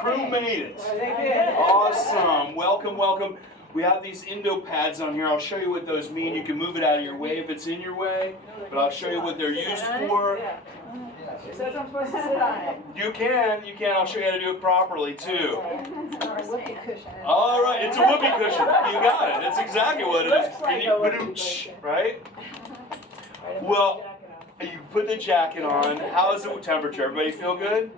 Crew made it. They did. Awesome. Welcome, welcome. We have these endo pads on here. I'll show you what those mean. You can move it out of your way if it's in your way, but I'll show you what they're used for. It says I'm supposed to sit on it. You can. I'll show you how to do it properly too. It's our whoopee cushion. All right, it's a whoopee cushion. You got it. That's exactly what it is. Looks like a whoopee cushion. Right? Well, you put the jacket on. How is the temperature? Everybody feel good?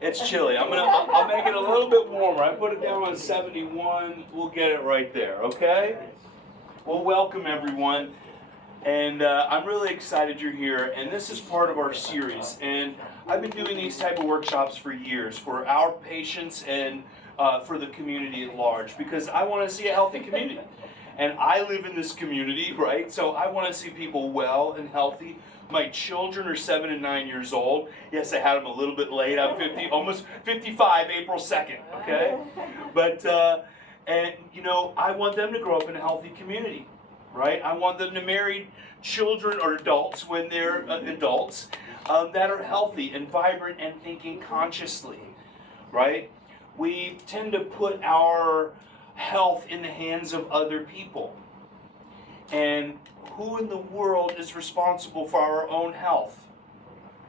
It's chilly. I'll make it a little bit warmer. I put it down on 71. We'll get it right there, okay? Well, welcome everyone. And I'm really excited you're here. And this is part of our series. And I've been doing these type of workshops for years for our patients and for the community at large because I want to see a healthy community. And I live in this community, right? So I want to see people well and healthy. My children are 7 and 9 years old. Yes, I had them a little bit late. I'm 50, almost 55, April 2nd, okay? But, and you know, I want them to grow up in a healthy community, right? I want them to marry children or adults when they're adults that are healthy and vibrant and thinking consciously, right? We tend to put our health in the hands of other people. And who in the world is responsible for our own health?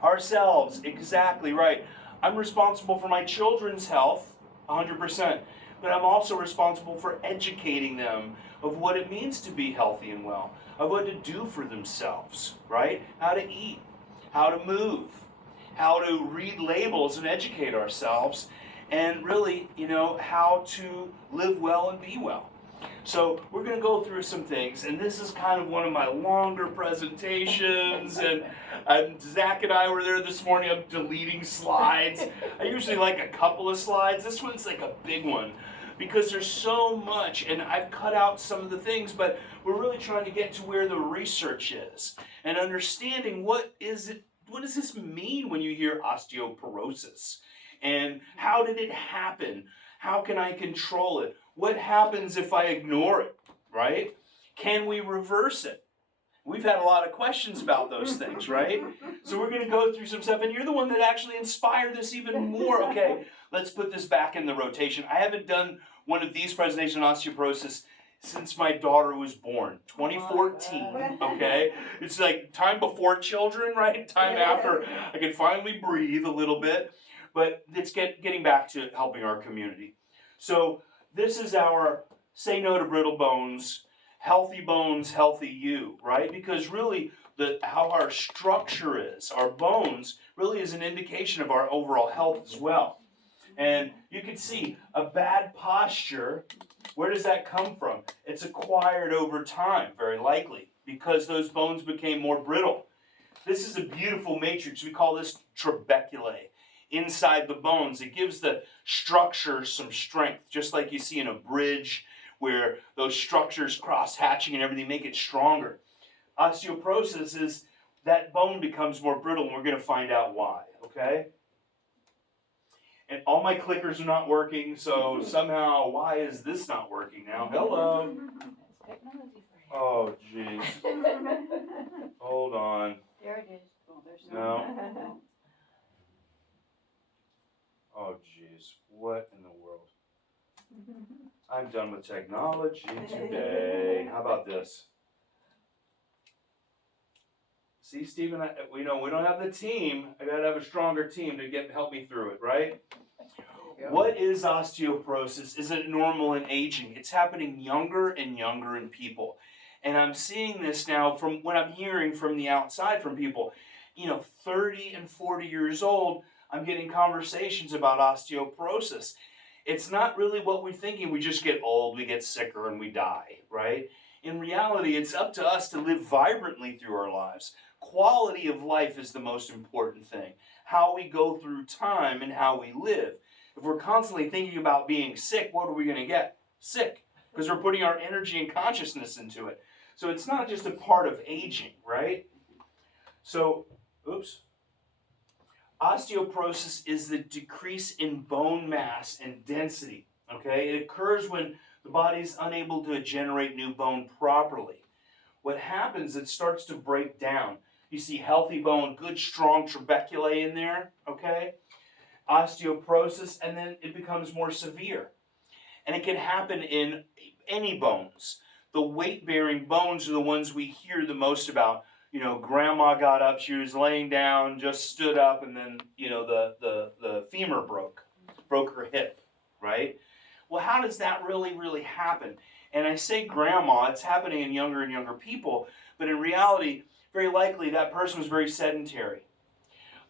Ourselves, exactly right. I'm responsible for my children's health, 100%, but I'm also responsible for educating them of what it means to be healthy and well, of what to do for themselves, right? How to eat, how to move, how to read labels and educate ourselves, and really, you know, how to live well and be well. So we're going to go through some things, and this is kind of one of my longer presentations, and Zach and I were there this morning. I'm deleting slides. I usually like a couple of slides. This one's like a big one because there's so much, and I've cut out some of the things, but we're really trying to get to where the research is and understanding what does this mean when you hear osteoporosis, and how did it happen? How can I control it? What happens if I ignore it, right? Can we reverse it? We've had a lot of questions about those things, right? So we're going to go through some stuff, and you're the one that actually inspired this even more. Okay, let's put this back in the rotation. I haven't done one of these presentations on osteoporosis since my daughter was born, 2014, okay? It's like time before children, right? Time after I can finally breathe a little bit, but it's getting back to helping our community. So this is our say no to brittle bones, healthy you, right? Because really how our structure is, our bones, really is an indication of our overall health as well. And you can see a bad posture, where does that come from? It's acquired over time, very likely, because those bones became more brittle. This is a beautiful matrix. We call this trabeculae. Inside the bones, it gives the structure some strength, just like you see in a bridge where those structures cross-hatching and everything make it stronger. Osteoporosis is that bone becomes more brittle, and we're going to find out why, okay? And all my clickers are not working, so somehow, why is this not working now? Hello? Oh, jeez. Hold on. There it is. Oh, there's No. Oh, jeez. What in the world? I'm done with technology today. How about this? See, Stephen, we don't have the team. I got to have a stronger team to help me through it, right? What is osteoporosis? Is it normal in aging? It's happening younger and younger in people. And I'm seeing this now from what I'm hearing from the outside from people, 30 and 40 years old. I'm getting conversations about osteoporosis. It's not really what we're thinking. We just get old, we get sicker, and we die, right? In reality, it's up to us to live vibrantly through our lives. Quality of life is the most important thing. How we go through time and how we live. If we're constantly thinking about being sick, what are we going to get? Sick. Because we're putting our energy and consciousness into it. So it's not just a part of aging, right? So, osteoporosis is the decrease in bone mass and density, okay? It occurs when the body is unable to generate new bone properly. What happens, it starts to break down. You see healthy bone, good strong trabeculae in there, okay? osteoporosis, and then it becomes more severe. And it can happen in any bones. The weight-bearing bones are the ones we hear the most about. You know, grandma got up, she was laying down, just stood up, and then, you know, the femur broke her hip, right? Well, how does that really happen? And I say grandma, it's happening in younger and younger people, but in reality, very likely that person was very sedentary,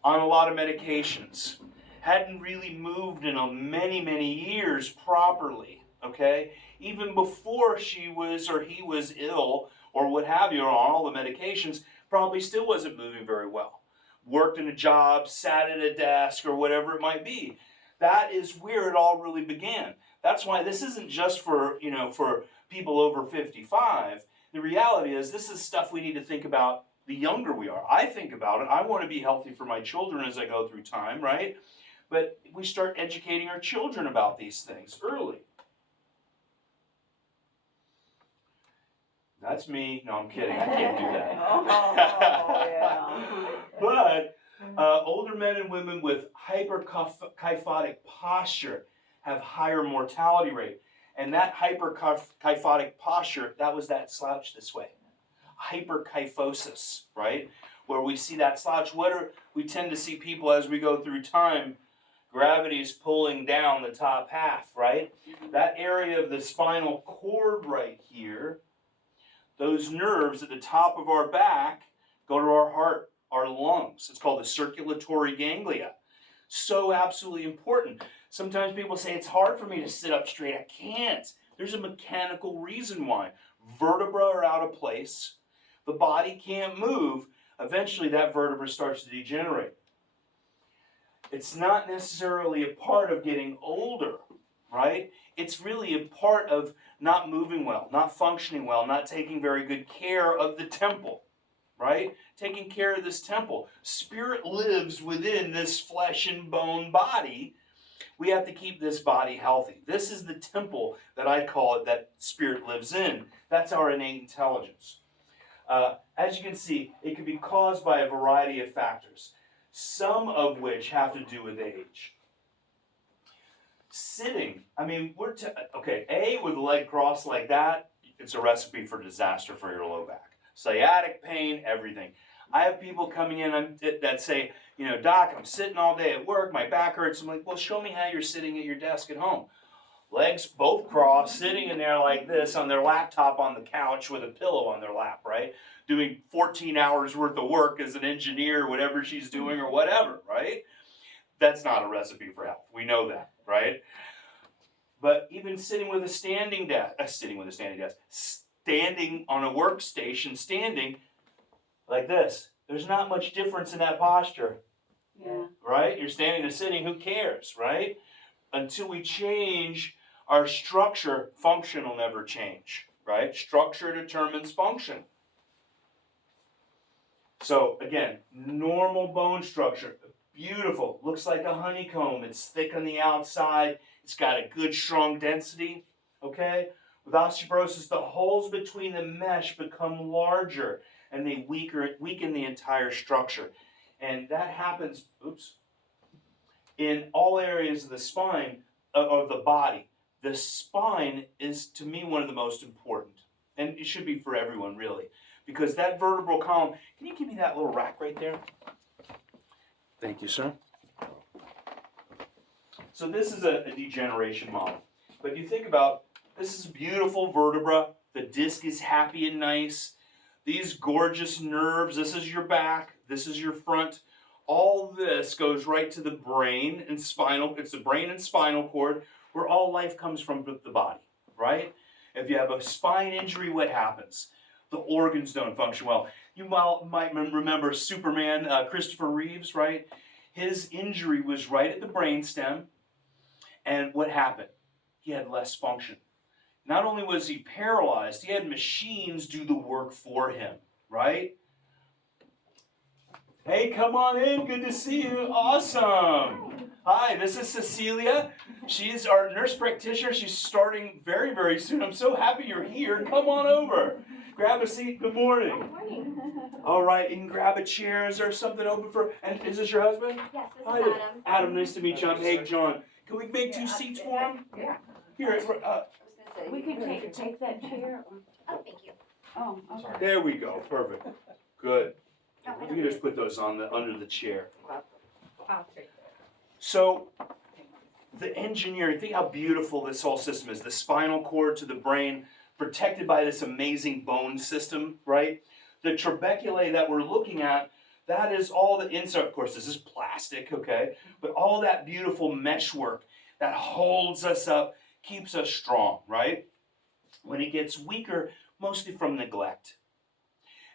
on a lot of medications, hadn't really moved in many years properly, okay? Even before she was or he was ill or what have you, or on all the medications, probably still wasn't moving very well. Worked in a job, sat at a desk, or whatever it might be. That is where it all really began. That's why this isn't just for, you know, for people over 55. The reality is this is stuff we need to think about the younger we are. I think about it. I want to be healthy for my children as I go through time, right? But we start educating our children about these things early. That's me. No, I'm kidding. I can't do that. But older men and women with hyperkyphotic posture have higher mortality rate. And that hyperkyphotic posture, that was that slouch this way. Hyperkyphosis, right? Where we see that slouch. We tend to see people as we go through time, gravity is pulling down the top half, right? That area of the spinal cord right here, those nerves at the top of our back go to our heart, our lungs. It's called the circulatory ganglia. So absolutely important. Sometimes people say, it's hard for me to sit up straight. I can't. There's a mechanical reason why. Vertebrae are out of place. The body can't move. Eventually that vertebra starts to degenerate. It's not necessarily a part of getting older, right? It's really a part of not moving well, not functioning well, not taking very good care of the temple, right? Taking care of this temple. Spirit lives within this flesh and bone body. We have to keep this body healthy. This is the temple that I call it, that spirit lives in. That's our innate intelligence. As you can see, it can be caused by a variety of factors, some of which have to do with age. Sitting, I mean, A, with the leg crossed like that, it's a recipe for disaster for your low back. Sciatic pain, everything. I have people coming in that say, you know, Doc, I'm sitting all day at work, my back hurts. I'm like, well, show me how you're sitting at your desk at home. Legs both crossed, sitting in there like this on their laptop on the couch with a pillow on their lap, right? Doing 14 hours worth of work as an engineer, whatever she's doing or whatever, right? That's not a recipe for health. We know that, right? But even sitting with a standing desk, standing on a workstation, standing like this, there's not much difference in that posture. Yeah. Right? You're standing to sitting, who cares, right? Until we change our structure, function will never change, right? Structure determines function. So again, normal bone structure, beautiful, looks like a honeycomb. It's thick on the outside. It's got a good strong density, okay? With osteoporosis, the holes between the mesh become larger and they weaken the entire structure. And that happens, in all areas of the spine, of the body. The spine is, to me, one of the most important. And it should be for everyone, really. Because that vertebral column, can you give me that little rack right there? Thank you, sir. So this is a degeneration model. But you think about, this is beautiful vertebra. The disc is happy and nice. These gorgeous nerves, this is your back, this is your front. All this goes right to the brain and spinal, it's the brain and spinal cord where all life comes from the body, right? If you have a spine injury, what happens? The organs don't function well. You might remember Superman, Christopher Reeves, right? His injury was right at the brainstem, and what happened? He had less function. Not only was he paralyzed, he had machines do the work for him, right? Hey, come on in. Good to see you. Awesome. Hi, this is Cecilia. She's our nurse practitioner. She's starting very, very soon. I'm so happy you're here. Come on over. Grab a seat. Good morning. Good morning. All right, you can grab a chair. Is there something open for, and is this your husband? Yes, this Hi is there. Adam. Adam, nice to meet you. I'm Haig John. Can we make 2 seats for him? Yeah. Here, I was gonna say. We can take that chair. Oh, thank you. Oh, okay. there we go. Perfect. Good. Oh, I You don't can just put those on under the chair. Oh, great. So, the engineering, think how beautiful this whole system is. The spinal cord to the brain, protected by this amazing bone system, right? The trabeculae that we're looking at, that is all the inside. Of course, this is plastic, okay? But all that beautiful meshwork that holds us up, keeps us strong, right? When it gets weaker, mostly from neglect.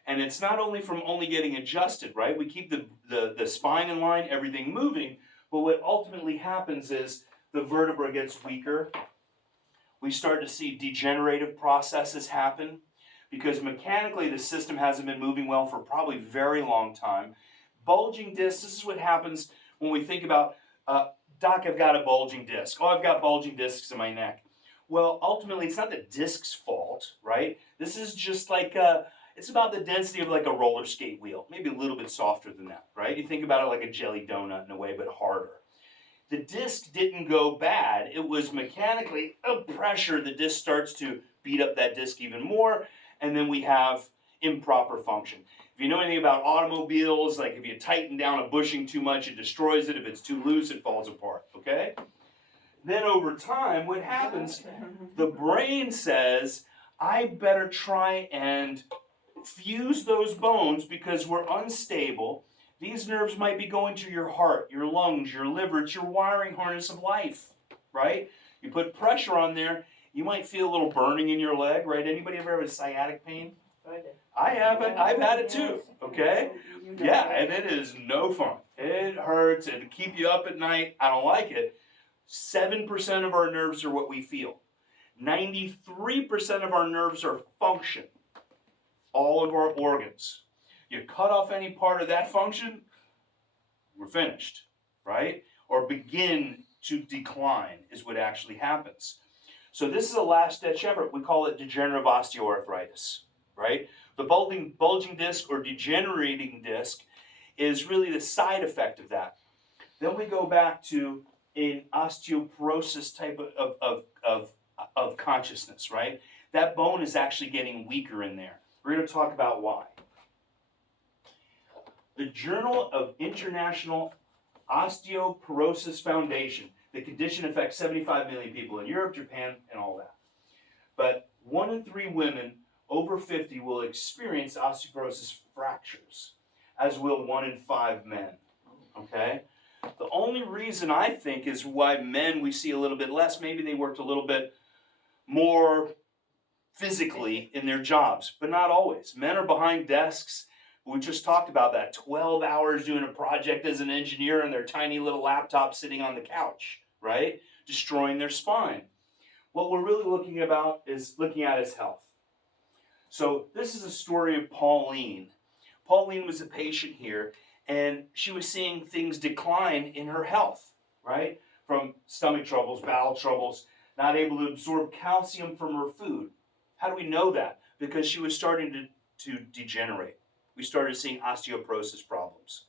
And it's not only from only getting adjusted, right? We keep the spine in line, everything moving, but what ultimately happens is the vertebra gets weaker. We start to see degenerative processes happen because mechanically the system hasn't been moving well for probably a very long time. Bulging discs, this is what happens when we think about, Doc, I've got a bulging disc. Oh, I've got bulging discs in my neck. Well, ultimately, it's not the disc's fault, right? This is just like, it's about the density of like a roller skate wheel, maybe a little bit softer than that, right? You think about it like a jelly donut in a way, but harder. The disc didn't go bad. It was mechanically a pressure. The disc starts to beat up that disc even more, and then we have improper function. If you know anything about automobiles, like if you tighten down a bushing too much, it destroys it. If it's too loose, it falls apart, okay? Then over time, what happens, the brain says, I better try and fuse those bones because we're unstable. These nerves might be going to your heart, your lungs, your liver. It's your wiring harness of life, right? You put pressure on there, you might feel a little burning in your leg, right? Anybody ever have a sciatic pain? I have it. I've had it too, okay? Yeah, and it is no fun. It hurts, and to keep you up at night, I don't like it. 7% of our nerves are what we feel. 93% of our nerves are function. All of our organs. You cut off any part of that function, we're finished, right? Or begin to decline is what actually happens. So this is a last-ditch effort. We call it degenerative osteoarthritis, right? The bulging disc or degenerating disc is really the side effect of that. Then we go back to an osteoporosis type of consciousness, right? That bone is actually getting weaker in there. We're going to talk about why. The Journal of International Osteoporosis Foundation. The condition affects 75 million people in Europe, Japan, and all that. But 1 in 3 women over 50 will experience osteoporosis fractures, as will 1 in 5 men. Okay? The only reason I think is why men we see a little bit less, maybe they worked a little bit more physically in their jobs, but not always. Men are behind desks. We just talked about that. 12 hours doing a project as an engineer on their tiny little laptop sitting on the couch, right? Destroying their spine. What we're really looking at is health. So this is a story of Pauline. Pauline was a patient here, and she was seeing things decline in her health, right? From stomach troubles, bowel troubles, not able to absorb calcium from her food. How do we know that? Because she was starting to degenerate. We started seeing osteoporosis problems.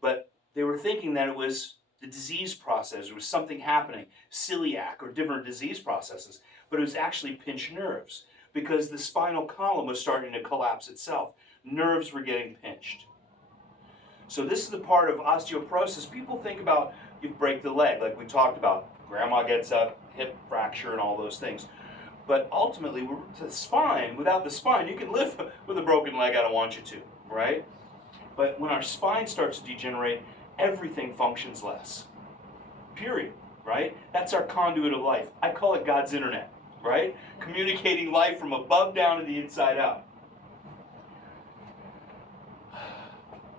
But they were thinking that it was the disease process, there was something happening, celiac or different disease processes, but it was actually pinched nerves because the spinal column was starting to collapse itself. Nerves were getting pinched. So this is the part of osteoporosis. People think about you break the leg, like we talked about. Grandma gets up, hip fracture and all those things. But ultimately, the spine, without the spine, you can live with a broken leg, I don't want you to, right? But when our spine starts to degenerate, everything functions less. Period, right? That's our conduit of life. I call it God's internet, right? Communicating life from above down to the inside out.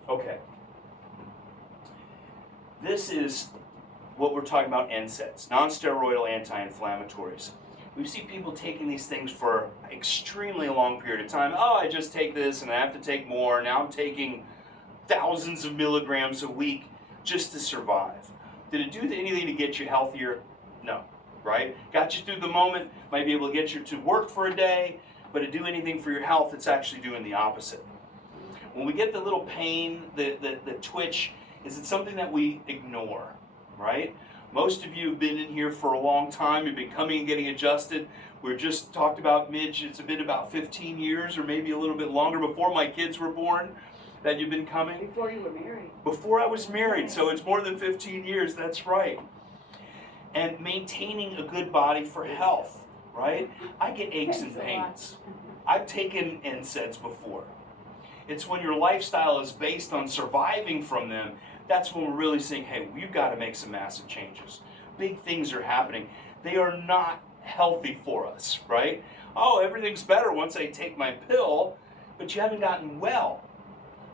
Okay. This is what we're talking about NSAIDs, non-steroidal anti-inflammatories. We see people taking these things for an extremely long period of time. Oh, I just take this and I have to take more. Now I'm taking thousands of milligrams a week just to survive. Did it do anything to get you healthier? No, right? Got you through the moment, might be able to get you to work for a day, but to do anything for your health, it's actually doing the opposite. When we get the little pain, the twitch, is it something that we ignore, right? Most of you have been in here for a long time. You've been coming and getting adjusted. We're just talked about, Midge, it's been about 15 years or maybe a little bit longer before my kids were born that you've been coming. Before you were married. Before I was married, so it's more than 15 years, that's right. And maintaining a good body for health, right? I get aches and pains. I've taken NSAIDs before. It's when your lifestyle is based on surviving from them, that's when we're really saying, hey, we've got to make some massive changes. Big things are happening. They are not healthy for us, right? Oh, everything's better once I take my pill, but you haven't gotten well.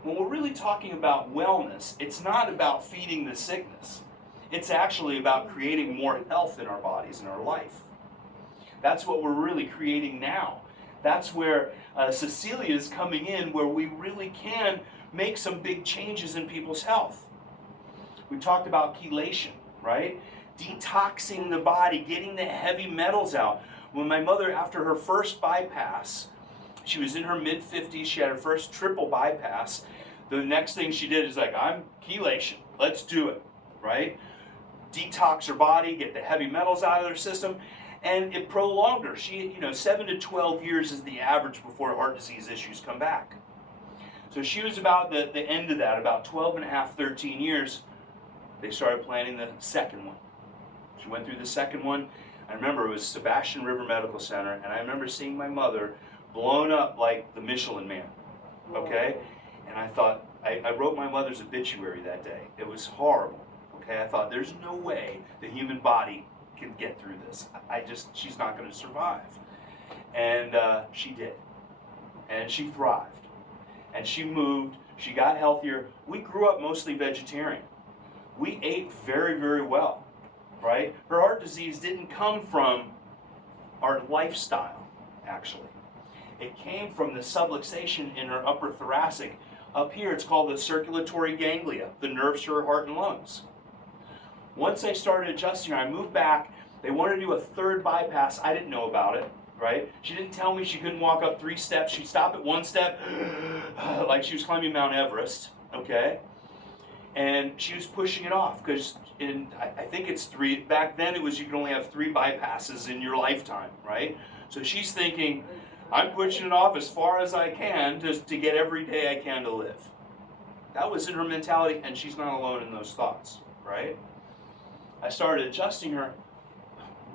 When we're really talking about wellness, it's not about feeding the sickness. It's actually about creating more health in our bodies and our life. That's what we're really creating now. That's where Cecilia is coming in, where we really can make some big changes in people's health. We talked about chelation, right? Detoxing the body, getting the heavy metals out. When my mother, after her first bypass, she was in her mid-50s, she had her first triple bypass. The next thing she did is like, I'm chelation, let's do it, right? Detox her body, get the heavy metals out of her system, and it prolonged her. She, 7 to 12 years is the average before heart disease issues come back. So she was about the end of that, about 12 and a half, 13 years. They started planning the second one. She went through the second one. I remember it was Sebastian River Medical Center, and I remember seeing my mother blown up like the Michelin Man, okay? And I thought, I wrote my mother's obituary that day. It was horrible, okay? I thought, there's no way the human body can get through this. She's not gonna survive. And she did. And she thrived. And she moved, she got healthier. We grew up mostly vegetarian. We ate very, very well, right? Her heart disease didn't come from our lifestyle, actually. It came from the subluxation in her upper thoracic. Up here, it's called the circulatory ganglia, the nerves to her heart and lungs. Once I started adjusting her, I moved back. They wanted to do a third bypass. I didn't know about it, right? She didn't tell me she couldn't walk up 3 steps. She'd stop at 1 step, like she was climbing Mount Everest, okay? And she was pushing it off because I think it's 3. Back then, it was you could only have 3 bypasses in your lifetime, right? So she's thinking, I'm pushing it off as far as I can just to get every day I can to live. That was in her mentality, and she's not alone in those thoughts, right? I started adjusting her.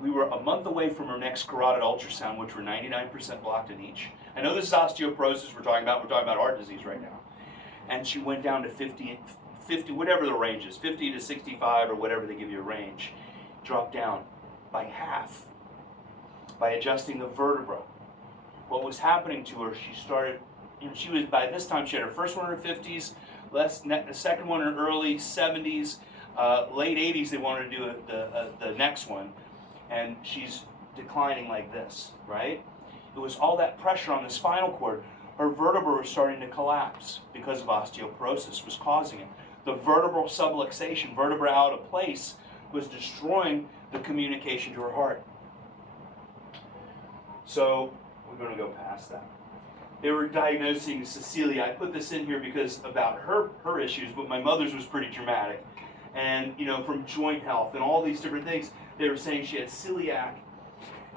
We were a month away from her next carotid ultrasound, which were 99% blocked in each. I know this is osteoporosis we're talking about heart disease right now. And she went down to 50, whatever the range is, 50 to 65 or whatever they give you a range, dropped down by half by adjusting the vertebra. What was happening to her, she started, she was, by this time she had her first one in her 50s, the second one in her early 70s, late 80s they wanted to do the next one, and she's declining like this, right? It was all that pressure on the spinal cord. Her vertebra was starting to collapse because of osteoporosis was causing it. The vertebral subluxation, vertebra out of place, was destroying the communication to her heart. So we're going to go past that. They were diagnosing Cecilia. I put this in here because about her issues, but my mother's was pretty dramatic. And from joint health and all these different things, they were saying she had celiac.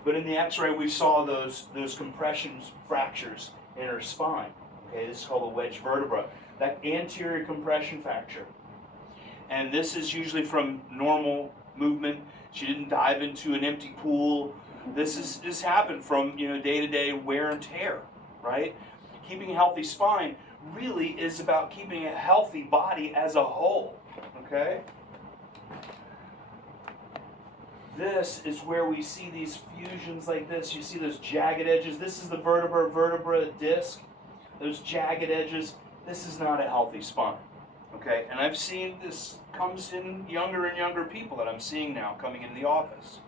But in the x-ray, we saw those compression fractures in her spine. Okay, this is called a wedge vertebra. That anterior compression fracture. And this is usually from normal movement. She didn't dive into an empty pool. This happened from day-to-day wear and tear, right? Keeping a healthy spine really is about keeping a healthy body as a whole, okay? This is where we see these fusions like this. You see those jagged edges. This is the vertebra disc. Those jagged edges. This is not a healthy spine, okay? And I've seen this comes in younger and younger people that I'm seeing now coming into the office.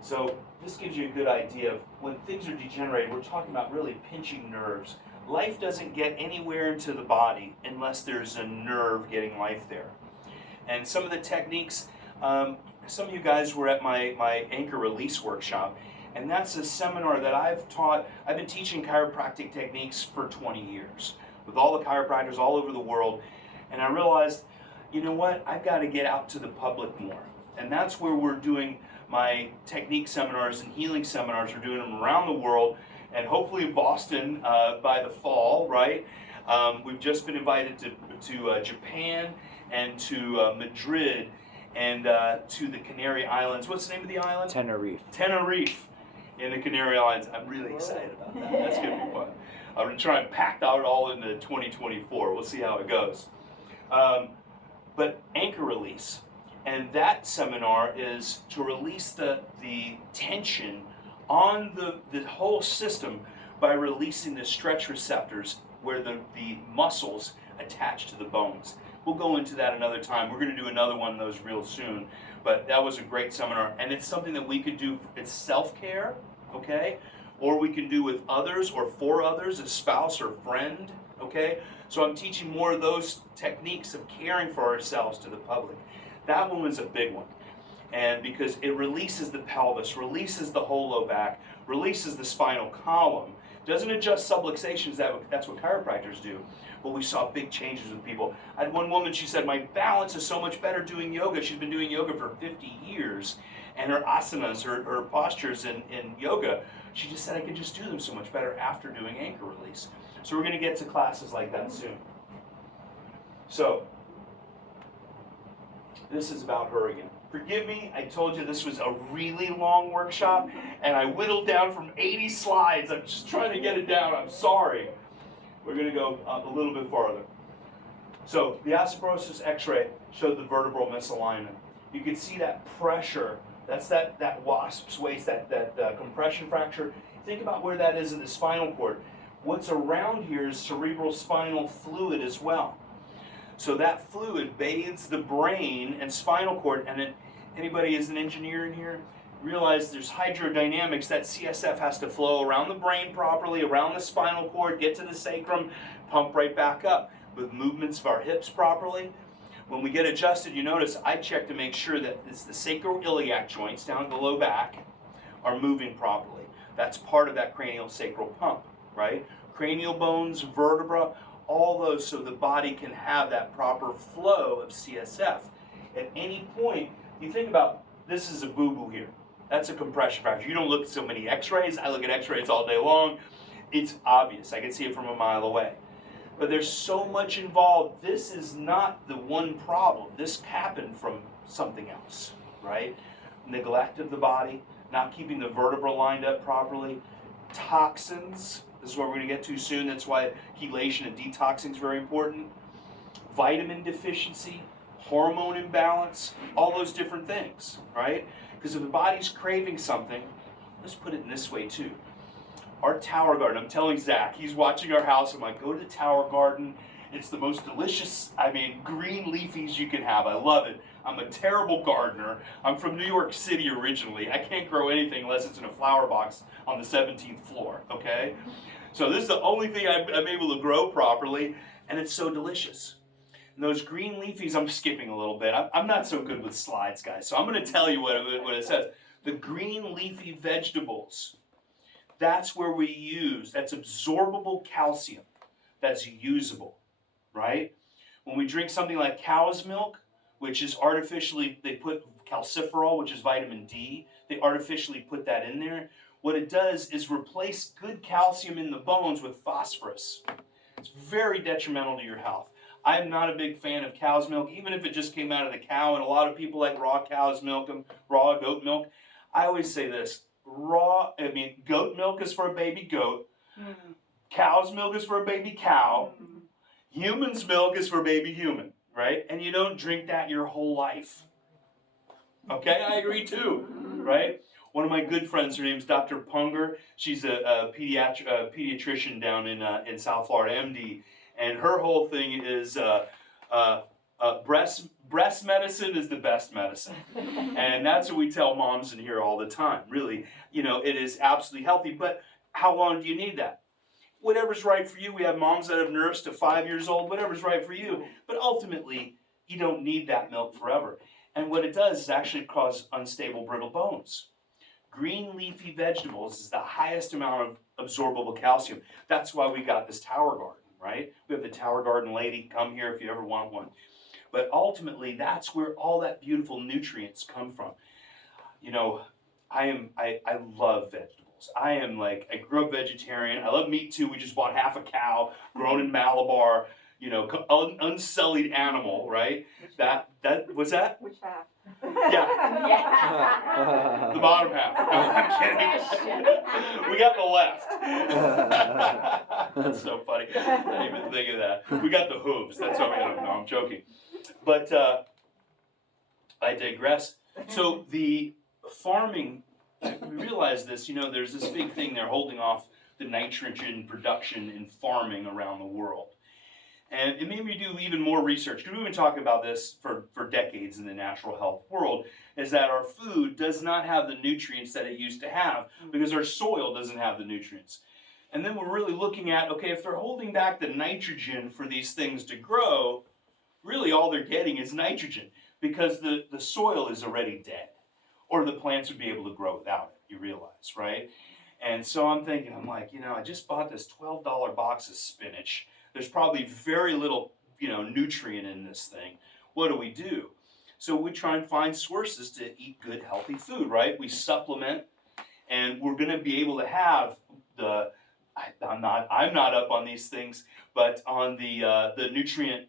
So this gives you a good idea of when things are degenerated, we're talking about really pinching nerves, life doesn't get anywhere into the body unless there's a nerve getting life there. And some of the techniques, some of you guys were at my anchor release workshop, and that's a seminar that I've taught. I've been teaching chiropractic techniques for 20 years with all the chiropractors all over the world, and I realized, you know what, I've got to get out to the public more. And that's where we're doing my technique seminars and healing seminars. We're doing them around the world, and hopefully in Boston by the fall, right? We've just been invited to Japan and to Madrid and to the Canary Islands. What's the name of the island? Tenerife. Tenerife in the Canary Islands. I'm really excited about that. That's going to be fun. I'm going to try and pack that all into 2024. We'll see how it goes. But anchor release. And that seminar is to release the tension on the whole system by releasing the stretch receptors where the muscles attach to the bones. We'll go into that another time. We're going to do another one of those real soon. But that was a great seminar. And it's something that we could do. It's self-care, okay? Or we can do with others or for others, a spouse or friend, okay? So I'm teaching more of those techniques of caring for ourselves to the public. That one was a big one. And because it releases the pelvis, releases the whole low back, releases the spinal column, doesn't adjust subluxations, that's what chiropractors do. But we saw big changes with people. I had one woman, she said, my balance is so much better doing yoga. She's been doing yoga for 50 years. And her asanas, her postures in yoga, she just said I could just do them so much better after doing anchor release. So we're going to get to classes like that soon. So, this is about her again. Forgive me, I told you this was a really long workshop, and I whittled down from 80 slides. I'm just trying to get it down. I'm sorry. We're going to go a little bit farther. So, the osteoporosis x-ray showed the vertebral misalignment. You can see that pressure. That's that wasp's waist, that compression fracture. Think about where that is in the spinal cord. What's around here is cerebral spinal fluid as well. So that fluid bathes the brain and spinal cord, and anybody is an engineer in here, realize there's hydrodynamics. That CSF has to flow around the brain properly, around the spinal cord, get to the sacrum, pump right back up with movements of our hips properly. When we get adjusted, you notice I check to make sure that it's the sacroiliac joints down the low back are moving properly. That's part of that cranial sacral pump, right? Cranial bones, vertebra, all those, so the body can have that proper flow of CSF. At any point, you think about, this is a boo-boo here. That's a compression fracture. You don't look at so many x-rays. I look at x-rays all day long. It's obvious. I can see it from a mile away. But there's so much involved. This is not the one problem. This happened from something else, right? Neglect of the body, not keeping the vertebra lined up properly, toxins. This is what we're going to get to soon. That's why chelation and detoxing is very important. Vitamin deficiency, hormone imbalance, all those different things, right? Because if the body's craving something, let's put it in this way too. Our tower garden, I'm telling Zach, he's watching our house. I'm like, go to the tower garden. It's the most delicious, green leafies you can have. I love it. I'm a terrible gardener. I'm from New York City originally. I can't grow anything unless it's in a flower box on the 17th floor, okay? So this is the only thing I'm able to grow properly, and it's so delicious. And those green leafies, I'm skipping a little bit. I'm not so good with slides, guys, so I'm going to tell you what it says. The green leafy vegetables, that's where we use, that's absorbable calcium, that's usable, right? When we drink something like cow's milk, which is artificially, they put calciferol, which is vitamin D, they artificially put that in there. What it does is replace good calcium in the bones with phosphorus. It's very detrimental to your health. I'm not a big fan of cow's milk, even if it just came out of the cow, and a lot of people like raw cow's milk and raw goat milk. I always say this, goat milk is for a baby goat, cow's milk is for a baby cow, human's milk is for baby human, right? And you don't drink that your whole life. Okay, I agree too, right? One of my good friends, her name's Dr. Punger. She's a pediatrician down in South Florida, MD. And her whole thing is breast medicine is the best medicine. And that's what we tell moms in here all the time. Really, it is absolutely healthy. But how long do you need that? whatever's right for you. We have moms that have nursed to 5 years old, whatever's right for you. But ultimately, you don't need that milk forever. And what it does is actually cause unstable, brittle bones. Green leafy vegetables is the highest amount of absorbable calcium. That's why we got this tower garden, right? We have the tower garden lady. Come here if you ever want one. But ultimately, that's where all that beautiful nutrients come from. You know, I love vegetables. I grew up vegetarian. I love meat too. We just bought half a cow grown in Malabar, you know, unsullied animal, right? That was that? Which half? Yeah. Yeah. The bottom half. No, I'm kidding. We got the left. That's so funny. I didn't even think of that. We got the hooves. That's how we got them. No, I'm joking. But I digress. So the farming, we realize this, you know, there's this big thing, they're holding off the nitrogen production in farming around the world. And it made me do even more research, because we've been talking about this for decades in the natural health world, is that our food does not have the nutrients that it used to have, because our soil doesn't have the nutrients. And then we're really looking at, okay, if they're holding back the nitrogen for these things to grow, really all they're getting is nitrogen, because the soil is already dead, or the plants would be able to grow without it, you realize, right? And so I'm thinking, I'm like, you know, I just bought this $12 box of spinach. There's probably very little, you know, nutrient in this thing. What do? So we try and find sources to eat good, healthy food, right? We supplement, and we're going to be able to have I'm not up on these things, but on the nutrient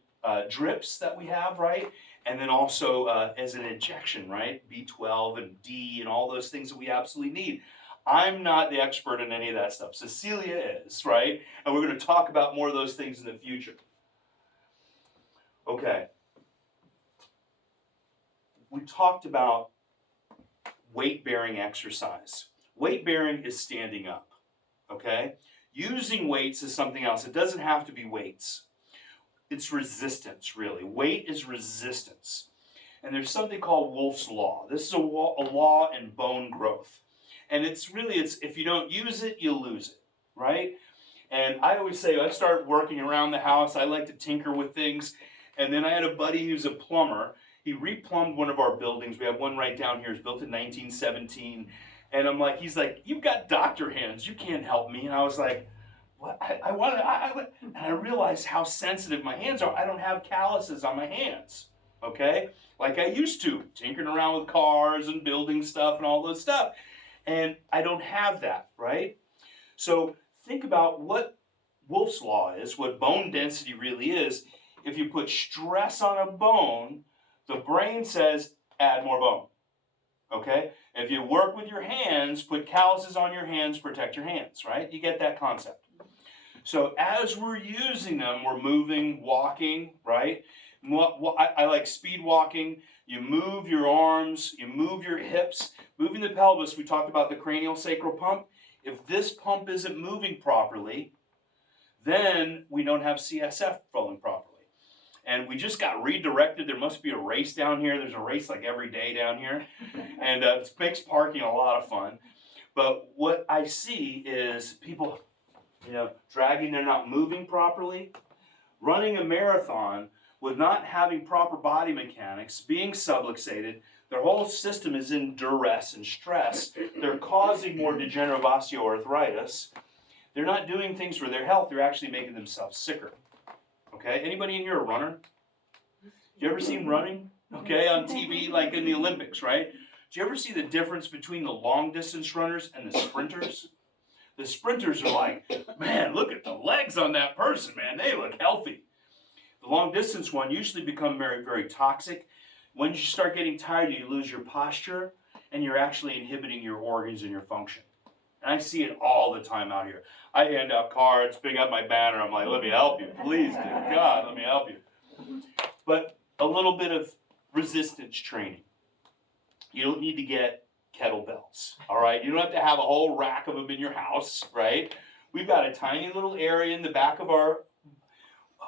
drips that we have, right? And then also as an injection, right? B12 and D and all those things that we absolutely need. I'm not the expert in any of that stuff. Cecilia is, right? And we're going to talk about more of those things in the future. Okay. We talked about weight-bearing exercise. Weight-bearing is standing up, okay? Using weights is something else. It doesn't have to be weights. It's resistance, really. Weight is resistance. And there's something called Wolff's Law. This is a law in bone growth. And it's if you don't use it, you lose it, right? And I always say, I start working around the house. I like to tinker with things. And then I had a buddy who's a plumber. He replumbed one of our buildings. We have one right down here. It's built in 1917. And he's like, you've got doctor hands. You can't help me. And I was like, what? And I realized how sensitive my hands are. I don't have calluses on my hands, okay? Like I used to, tinkering around with cars and building stuff and all those stuff. And I don't have that, right? So think about what Wolff's Law is, what bone density really is. If you put stress on a bone, the brain says, add more bone, okay? If you work with your hands, put calluses on your hands, protect your hands, right? You get that concept. So as we're using them, we're moving, walking, right? I like speed walking. You move your arms, you move your hips. Moving the pelvis, we talked about the cranial sacral pump. If this pump isn't moving properly, then we don't have CSF flowing properly. And we just got redirected. There must be a race down here. There's a race like every day down here. And it makes parking a lot of fun. But what I see is people, you know, dragging, they're not moving properly. Running a marathon with not having proper body mechanics, being subluxated, their whole system is in duress and stress. They're causing more degenerative osteoarthritis. They're not doing things for their health. They're actually making themselves sicker. Okay? Anybody in here a runner? You ever seen running? Okay, on TV, like in the Olympics, right? Do you ever see the difference between the long distance runners and the sprinters? The sprinters are like, man, look at the legs on that person, man. They look healthy. The long distance one usually become very, very toxic. When you start getting tired, you lose your posture, and you're actually inhibiting your organs and your function. And I see it all the time out here. I hand out cards, pick up my banner. I'm like, let me help you. Please, dear God, let me help you. But a little bit of resistance training. You don't need to get kettlebells, all right? You don't have to have a whole rack of them in your house, right? We've got a tiny little area in the back of our...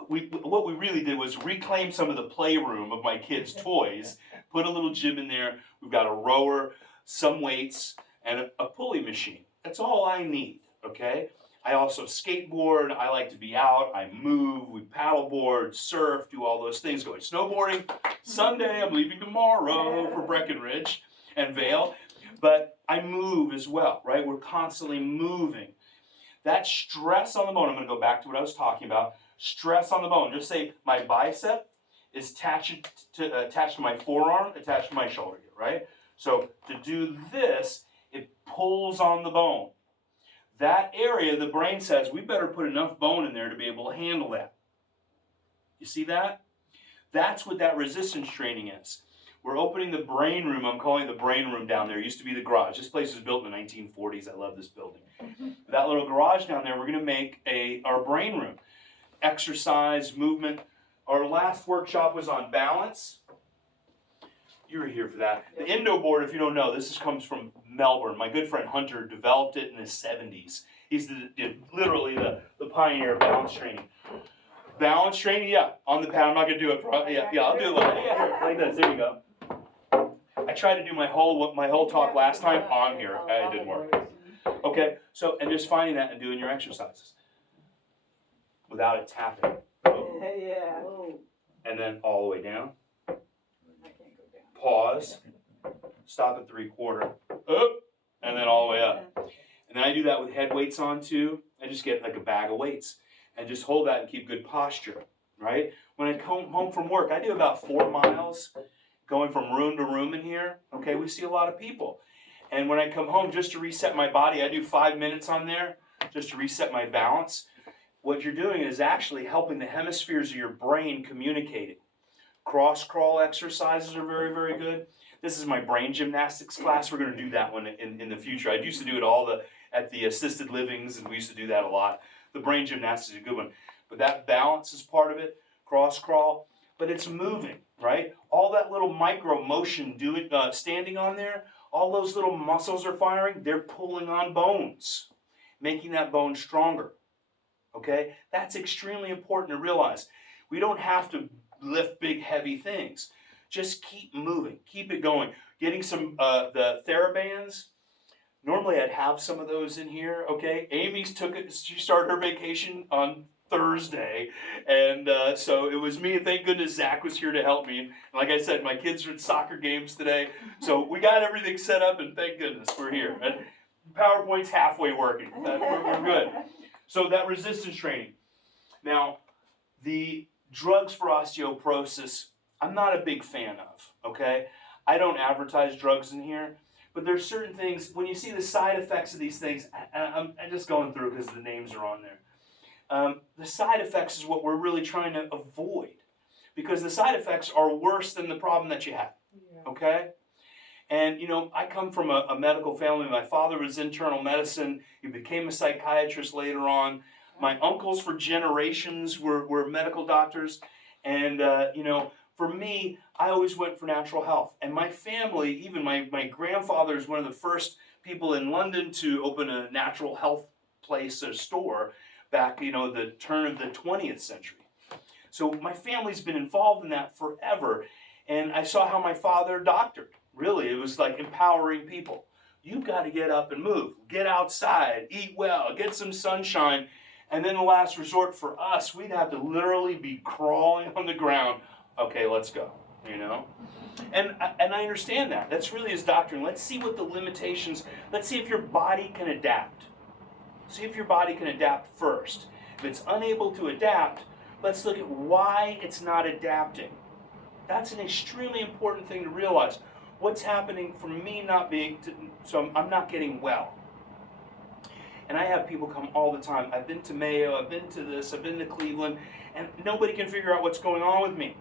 What we really did was reclaim some of the playroom of my kids' toys, put a little gym in there. We've got a rower, some weights, and a pulley machine. That's all I need, okay? I also skateboard. I like to be out. I move. We paddleboard, surf, do all those things. Going snowboarding. Sunday, I'm leaving tomorrow for Breckenridge and Vail. But I move as well, right? We're constantly moving. That stress on the bone, I'm going to go back to what I was talking about. Stress on the bone. Just say my bicep is attached to my forearm, attached to my shoulder here, right? So to do this, it pulls on the bone. That area, the brain says, we better put enough bone in there to be able to handle that. You see that? That's what that resistance training is. We're opening the brain room. I'm calling it the brain room down there. It used to be the garage. This place was built in the 1940s. I love this building. That little garage down there, we're going to make our brain room. Exercise, movement. Our last workshop was on balance. You were here for that. The Indo board, if you don't know, this comes from Melbourne. My good friend Hunter developed it in the 70s. He's literally the pioneer of balance training. Balance training, yeah, on the pad. I'm not going to do it. Yeah, I'll do it like this. There you go. I tried to do my whole talk last time on here. It didn't work. Okay, so, and just finding that and doing your exercises without it tapping. Yeah. And then all the way down. Pause. Stop at 3/4. Up. And then all the way up. And then I do that with head weights on too. I just get like a bag of weights and just hold that and keep good posture, right? When I come home from work, I do about 4 miles going from room to room in here. Okay, we see a lot of people. And when I come home, just to reset my body, I do 5 minutes on there just to reset my balance. What you're doing is actually helping the hemispheres of your brain communicate. Cross crawl exercises are very, very good. This is my brain gymnastics class. We're going to do that one in the future. I used to do it at the assisted livings, and we used to do that a lot. The brain gymnastics is a good one. But that balance is part of it, cross crawl. But it's moving, right? All that little micro motion standing on there, all those little muscles are firing. They're pulling on bones, making that bone stronger. Okay? That's extremely important to realize. We don't have to lift big, heavy things. Just keep moving. Keep it going. Getting some, the TheraBands. Normally I'd have some of those in here, okay? Amy's she started her vacation on Thursday, and so it was me, and thank goodness Zach was here to help me. And like I said, my kids are at soccer games today, so we got everything set up, and thank goodness we're here. And PowerPoint's halfway working. We're good. So that resistance training. Now, the drugs for osteoporosis, I'm not a big fan of, okay? I don't advertise drugs in here, but there's certain things, when you see the side effects of these things, I'm just going through because the names are on there. The side effects is what we're really trying to avoid, because the side effects are worse than the problem that you have, okay? And, you know, I come from a medical family. My father was internal medicine. He became a psychiatrist later on. My uncles for generations were medical doctors. And, you know, for me, I always went for natural health. And my family, even my grandfather is one of the first people in London to open a natural health place, a store, back, you know, the turn of the 20th century. So my family's been involved in that forever. And I saw how my father doctored. Really, it was like empowering people. You've got to get up and move. Get outside, eat well, get some sunshine. And then the last resort for us, we'd have to literally be crawling on the ground. Okay, let's go, you know? And I understand that. That's really his doctrine. Let's see what the limitations, let's see if your body can adapt. See if your body can adapt first. If it's unable to adapt, let's look at why it's not adapting. That's an extremely important thing to realize. What's happening from me so I'm not getting well. And I have people come all the time. I've been to Mayo, I've been to this, I've been to Cleveland, and nobody can figure out what's going on with me,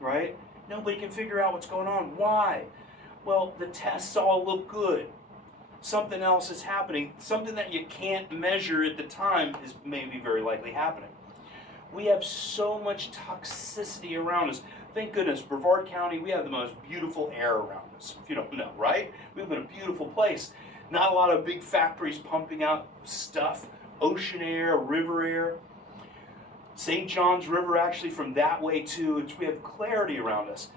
right? Nobody can figure out what's going on. Why? Well, the tests all look good. Something else is happening. Something that you can't measure at the time is maybe very likely happening. We have so much toxicity around us. Thank goodness, Brevard County, we have the most beautiful air around us, if you don't know, right? We live in a beautiful place. Not a lot of big factories pumping out stuff. Ocean air, river air. St. John's River, actually, from that way too. We have clarity around us.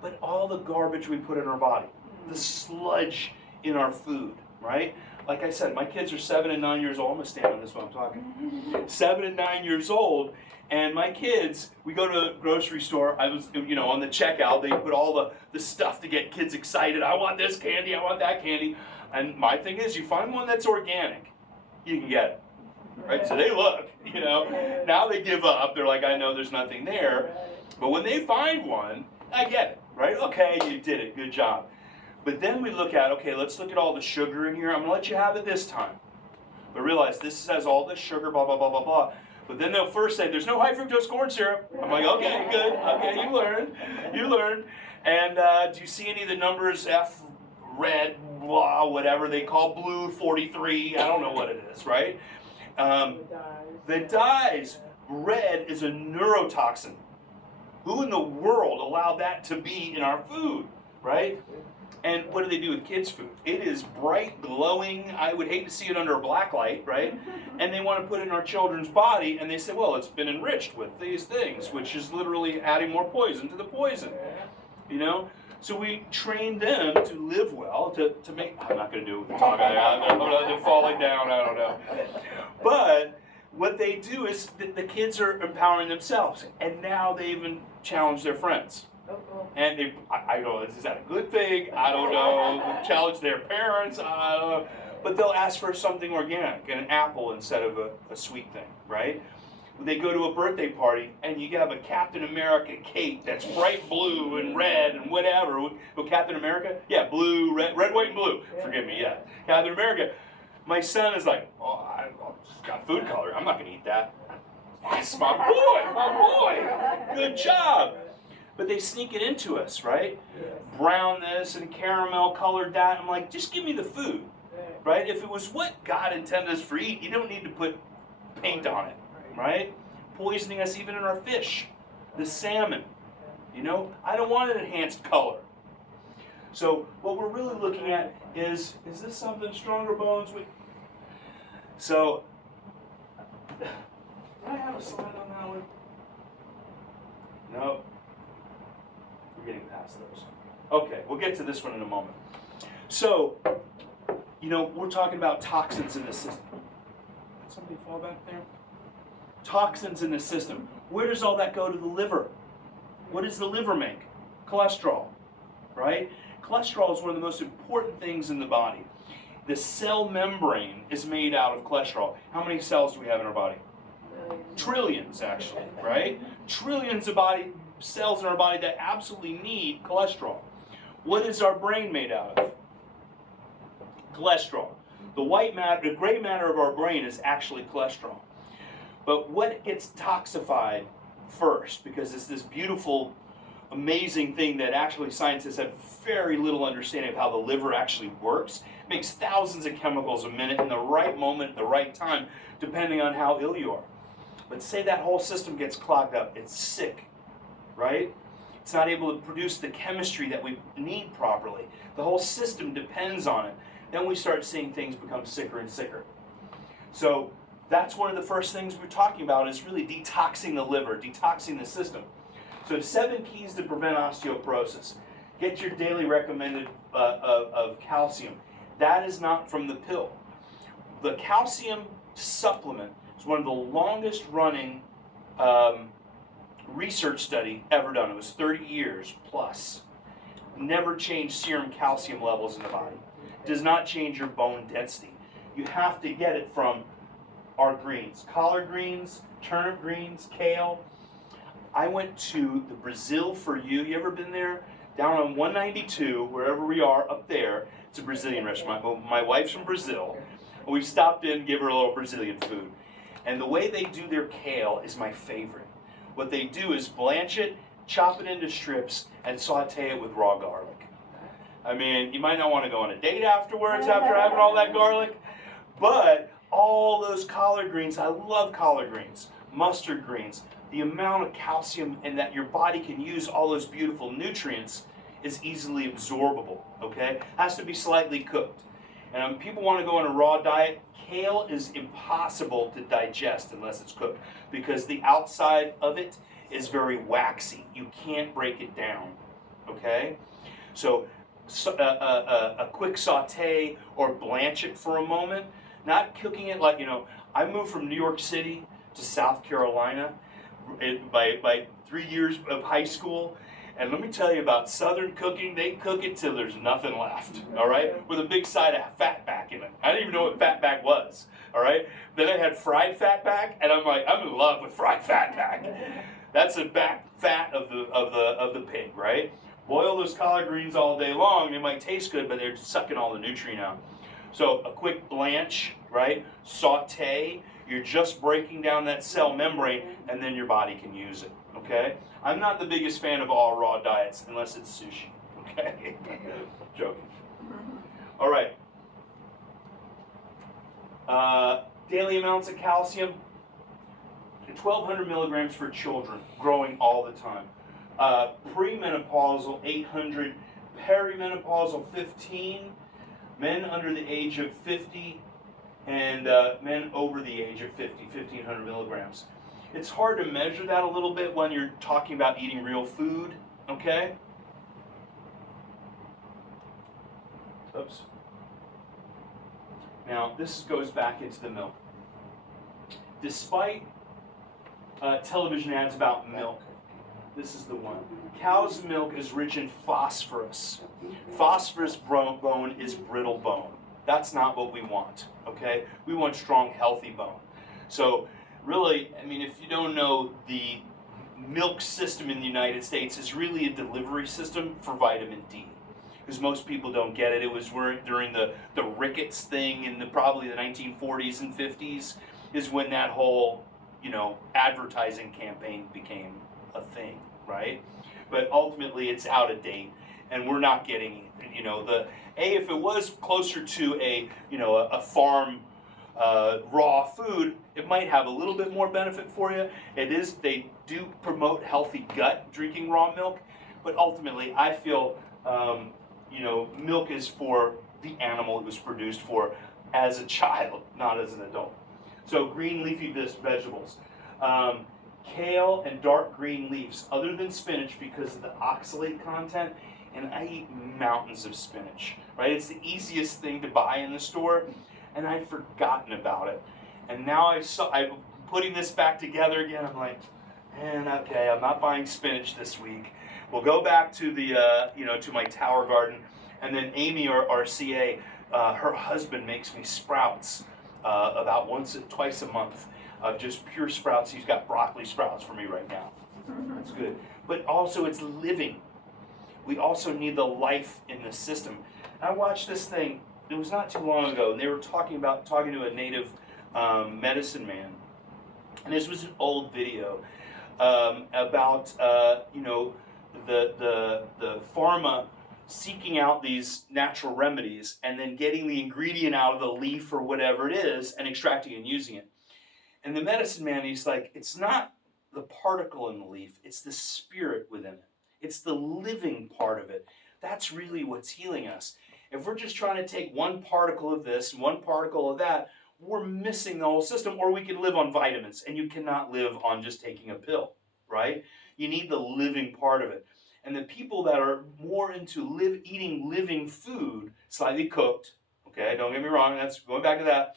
But all the garbage we put in our body, the sludge in our food, right? like I said, my kids are 7 and 9 years old. I'm gonna stand on this while I'm talking. 7 and 9 years old, and my kids, we go to a grocery store. I was, on the checkout, they put all the stuff to get kids excited. I want this candy, I want that candy. And my thing is, you find one that's organic, you can get it. Right? So they look, now they give up. They're like, I know there's nothing there. But when they find one, I get it, right? Okay, you did it, good job. But then we look at, okay, let's look at all the sugar in here. I'm gonna let you have it this time. But realize this has all this sugar, blah, blah, blah, blah, blah. But then they'll first say, there's no high fructose corn syrup. I'm like, okay, good, okay, you learned. And do you see any of the numbers, F, red, blah, whatever they call blue, 43, I don't know what it is, right? The dyes, red is a neurotoxin. Who in the world allowed that to be in our food, right? And what do they do with kids' food? It is bright, glowing. I would hate to see it under a black light, right? And they want to put it in our children's body, and they say, well, it's been enriched with these things, which is literally adding more poison to the poison, So we train them to live well, to make, I'm not going to do it with the talk, they're falling down, I don't know. But what they do is the kids are empowering themselves, and now they even challenge their friends. And I don't know, is that a good thing? I don't know. Challenge their parents, I don't know. But they'll ask for something organic, an apple instead of a sweet thing, right? They go to a birthday party and you have a Captain America cake that's bright blue and red and whatever. Oh, Captain America? Yeah, blue, red, white, and blue. Forgive me, yeah. Captain America. My son is like, oh, I've got food coloring. I'm not going to eat that. That's my boy. Good job. But they sneak it into us, right? Brown this and caramel colored that. I'm like, just give me the food, right? If it was what God intended us for eat, you don't need to put paint on it, right? Poisoning us even in our fish, the salmon. I don't want an enhanced color. So what we're really looking at is this something stronger bones? So, do I have a slide on that one? No. We're getting past those. Okay, we'll get to this one in a moment. So, we're talking about toxins in the system. Did somebody fall back there? Toxins in the system. Where does all that go to the liver? What does the liver make? Cholesterol, right? Cholesterol is one of the most important things in the body. The cell membrane is made out of cholesterol. How many cells do we have in our body? Trillions, actually, right? Trillions of cells in our body that absolutely need cholesterol. What is our brain made out of? Cholesterol. The gray matter of our brain is actually cholesterol. But what gets toxified first, because it's this beautiful, amazing thing that actually scientists have very little understanding of how the liver actually works, makes thousands of chemicals a minute in the right moment, at the right time, depending on how ill you are. But say that whole system gets clogged up, it's sick, right? It's not able to produce the chemistry that we need properly. The whole system depends on it. Then we start seeing things become sicker and sicker. So that's one of the first things we're talking about, is really detoxing the liver, detoxing the system. So 7 keys to prevent osteoporosis. Get your daily recommended of calcium. That is not from the pill. The calcium supplement is one of the longest running research study ever done. It was 30 years plus. Never changed serum calcium levels in the body. Does not change your bone density. You have to get it from our greens. Collard greens, turnip greens, kale. I went to the Brazil for You. You ever been there? Down on 192, wherever we are, up there. It's a Brazilian restaurant. My wife's from Brazil. We stopped in, give her a little Brazilian food. And the way they do their kale is my favorite. What they do is blanch it, chop it into strips, and saute it with raw garlic. I mean, you might not want to go on a date afterwards after having all that garlic, but all those collard greens, I love collard greens, mustard greens, the amount of calcium and that your body can use all those beautiful nutrients is easily absorbable, okay? Has to be slightly cooked. And people want to go on a raw diet. Kale is impossible to digest unless it's cooked, because the outside of it is very waxy. You can't break it down, okay? So a quick saute or blanch it for a moment, not cooking it like, I moved from New York City to South Carolina by 3 years of high school. And let me tell you about Southern cooking. They cook it till there's nothing left, all right? With a big side of fatback in it. I didn't even know what fatback was, all right? Then I had fried fatback, and I'm like, I'm in love with fried fatback. That's the back fat of the pig, right? Boil those collard greens all day long. They might taste good, but they're sucking all the nutrient out. So a quick blanch, right? Saute. You're just breaking down that cell membrane, and then your body can use it, okay? I'm not the biggest fan of all raw diets unless it's sushi, okay? Joking. All right. Daily amounts of calcium, 1,200 milligrams for children, growing all the time. Premenopausal, 800. Perimenopausal, 15. Men under the age of 50, and men over the age of 50, 1,500 milligrams. It's hard to measure that a little bit when you're talking about eating real food, okay? Oops. Now, this goes back into the milk. Despite television ads about milk, this is the one. Cow's milk is rich in phosphorus. Phosphorus bone is brittle bone. That's not what we want, okay? We want strong, healthy bone. So really, I mean, if you don't know, the milk system in the United States is really a delivery system for vitamin D. Because most people don't get it. It was during the rickets thing in probably the 1940s and 50s is when that whole, advertising campaign became a thing, right? But ultimately it's out of date, and we're not getting, if it was closer to a farm raw food, it might have a little bit more benefit for you. They do promote healthy gut drinking raw milk, but ultimately I feel, milk is for the animal it was produced for as a child, not as an adult. So green leafy vegetables. Kale and dark green leaves, other than spinach because of the oxalate content, and I eat mountains of spinach, right? It's the easiest thing to buy in the store, and I'd forgotten about it. And now I'm putting this back together again. I'm like, man, okay, I'm not buying spinach this week. We'll go back to the, to my tower garden. And then Amy, our CA, her husband makes me sprouts about twice a month of just pure sprouts. He's got broccoli sprouts for me right now. That's good. But also it's living. We also need the life in the system. I watched this thing, it was not too long ago, and they were talking to a native medicine man. And this was an old video about, the pharma seeking out these natural remedies and then getting the ingredient out of the leaf or whatever it is and extracting and using it. And the medicine man, he's like, it's not the particle in the leaf, it's the spirit within it. It's the living part of it. That's really what's healing us. If we're just trying to take one particle of this and one particle of that, we're missing the whole system. Or we can live on vitamins, and you cannot live on just taking a pill, right? You need the living part of it. And the people that are more into eating living food, slightly cooked, okay, don't get me wrong, that's going back to that,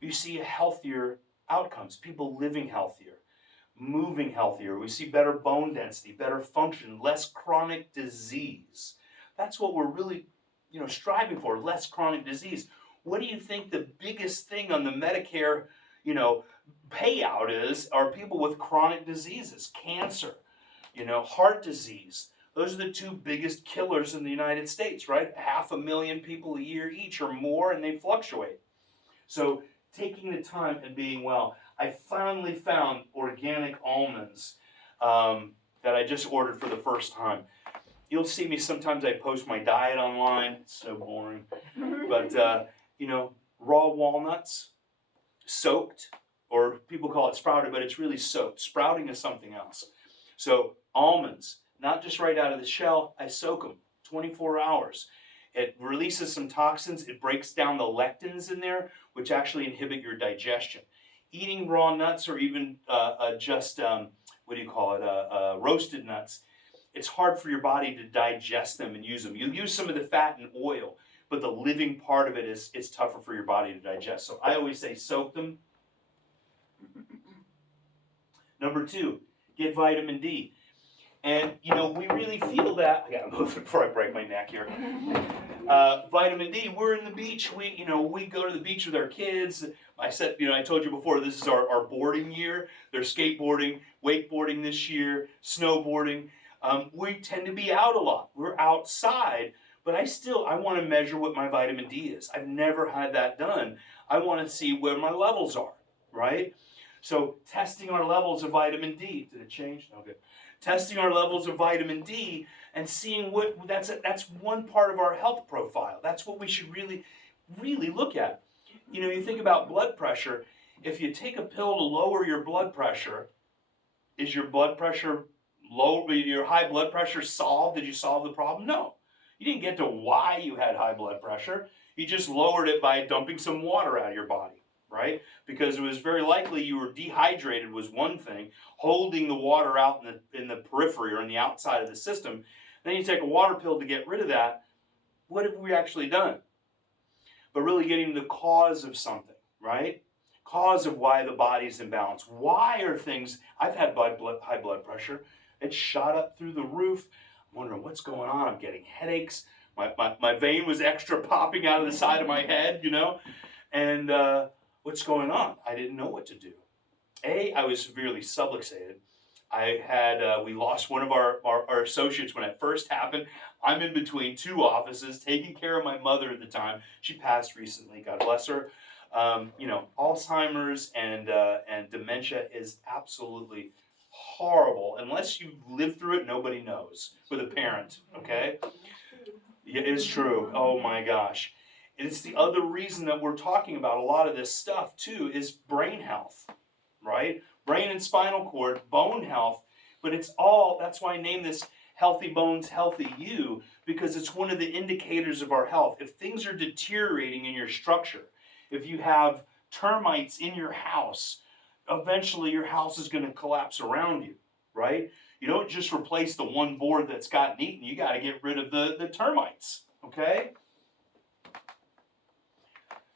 you see healthier outcomes, people living healthier, moving healthier. We see better bone density, better function, less chronic disease. That's what we're really, striving for, less chronic disease. What do you think the biggest thing on the Medicare, payout is? Are people with chronic diseases, cancer, heart disease. Those are the two biggest killers in the United States, right? 500,000 people a year each or more, and they fluctuate. So taking the time and being well. I finally found organic almonds that I just ordered for the first time. You'll see me sometimes I post my diet online. It's so boring. But, raw walnuts, soaked, or people call it sprouted, but it's really soaked. Sprouting is something else. So almonds, not just right out of the shell, I soak them 24 hours. It releases some toxins. It breaks down the lectins in there, which actually inhibit your digestion. Eating raw nuts or even roasted nuts, it's hard for your body to digest them and use them. You'll use some of the fat and oil, but the living part of it is tougher for your body to digest. So I always say soak them. Number 2, get vitamin D. And, we really feel that. I got to move before I break my neck here. Vitamin D, we're in the beach. We go to the beach with our kids. I said, I told you before, this is our boarding year. They're skateboarding, wakeboarding this year, snowboarding. We tend to be out a lot. We're outside, but I want to measure what my vitamin D is. I've never had that done. I want to see where my levels are, right? So testing our levels of vitamin D. Did it change? No, good. Testing our levels of vitamin D and seeing that's one part of our health profile. That's what we should really, really look at. You think about blood pressure. If you take a pill to lower your blood pressure, is your blood pressure low? Your high blood pressure solved? Did you solve the problem? No. You didn't get to why you had high blood pressure. You just lowered it by dumping some water out of your body, right? Because it was very likely you were dehydrated was one thing, holding the water out in the periphery or on the outside of the system. Then you take a water pill to get rid of that. What have we actually done? But really getting the cause of something, right? Cause of why the body's imbalanced. Why are things, I've had high blood pressure. It shot up through the roof. I'm wondering what's going on. I'm getting headaches. My vein was extra popping out of the side of my head, And what's going on? I didn't know what to do. I was severely subluxated. We lost one of our associates when it first happened. I'm in between 2 offices, taking care of my mother at the time. She passed recently, God bless her. Alzheimer's and dementia is absolutely horrible. Unless you live through it, nobody knows with a parent, okay? Yeah, it's true. Oh my gosh. And it's the other reason that we're talking about a lot of this stuff too is brain health, right? Brain and spinal cord, bone health, but that's why I named this Healthy Bones, Healthy You, because it's one of the indicators of our health. If things are deteriorating in your structure, if you have termites in your house, eventually your house is going to collapse around you, right? You don't just replace the one board that's gotten eaten, you got to get rid of the termites, okay?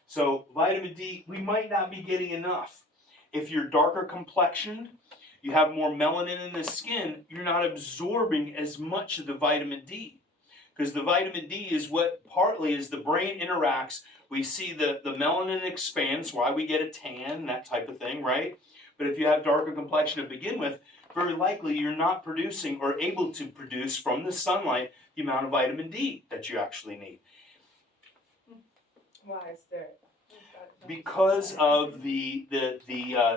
So vitamin D, we might not be getting enough. If you're darker complexioned, you have more melanin in the skin, you're not absorbing as much of the vitamin D. Because the vitamin D is what partly as the brain interacts, we see the melanin expands, why we get a tan, that type of thing, right? But if you have darker complexion to begin with, very likely you're not producing or able to produce from the sunlight the amount of vitamin D that you actually need. Why is there? Because of the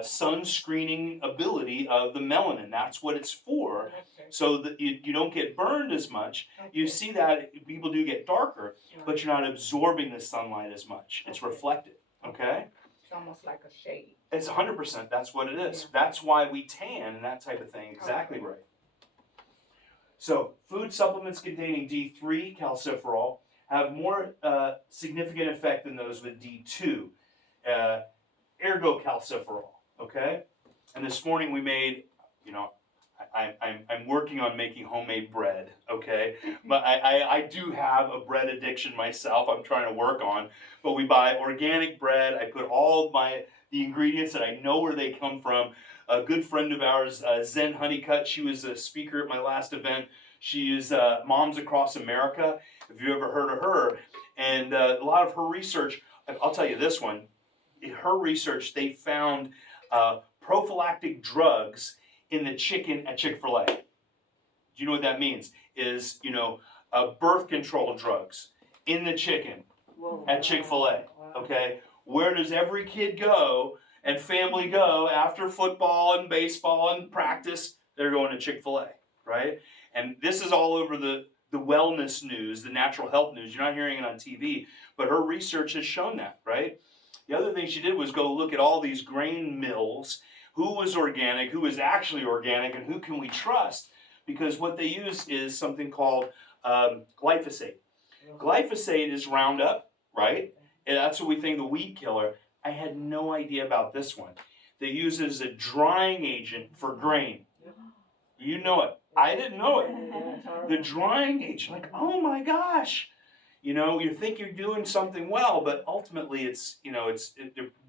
sun screening ability of the melanin. That's what it's for, Okay. so that you don't get burned as much. Okay. You see that people do get darker, but you're not absorbing the sunlight as much. It's Okay. reflected, okay? It's almost like a shade. It's 100%, that's what it is. Yeah. That's why we tan and that type of thing, exactly Okay. right. So, food supplements containing D3, calciferol, have more significant effect than those with D2. Ergo calciferol, okay? And this morning we made, I'm working on making homemade bread, okay? But I do have a bread addiction myself I'm trying to work on. But we buy organic bread. I put all the ingredients that I know where they come from. A good friend of ours, Zen Honeycutt, she was a speaker at my last event. She is Moms Across America, if you've ever heard of her. And a lot of her research, I'll tell you this one, in her research, they found prophylactic drugs in the chicken at Chick-fil-A. Do you know what that means? Is, birth control drugs in the chicken at Chick-fil-A, okay? Where does every kid go and family go after football and baseball and practice? They're going to Chick-fil-A, right? And this is all over the wellness news, the natural health news. You're not hearing it on TV, but her research has shown that, right? The other thing she did was go look at all these grain mills, who was organic, who was actually organic, and who can we trust? Because what they use is something called glyphosate. Glyphosate is Roundup, right? And that's what we think the weed killer. I had no idea about this one. They use it as a drying agent for grain. You know it. I didn't know it. It's horrible. The drying age, like, oh my gosh. You know, you think you're doing something well, but ultimately it's, you know,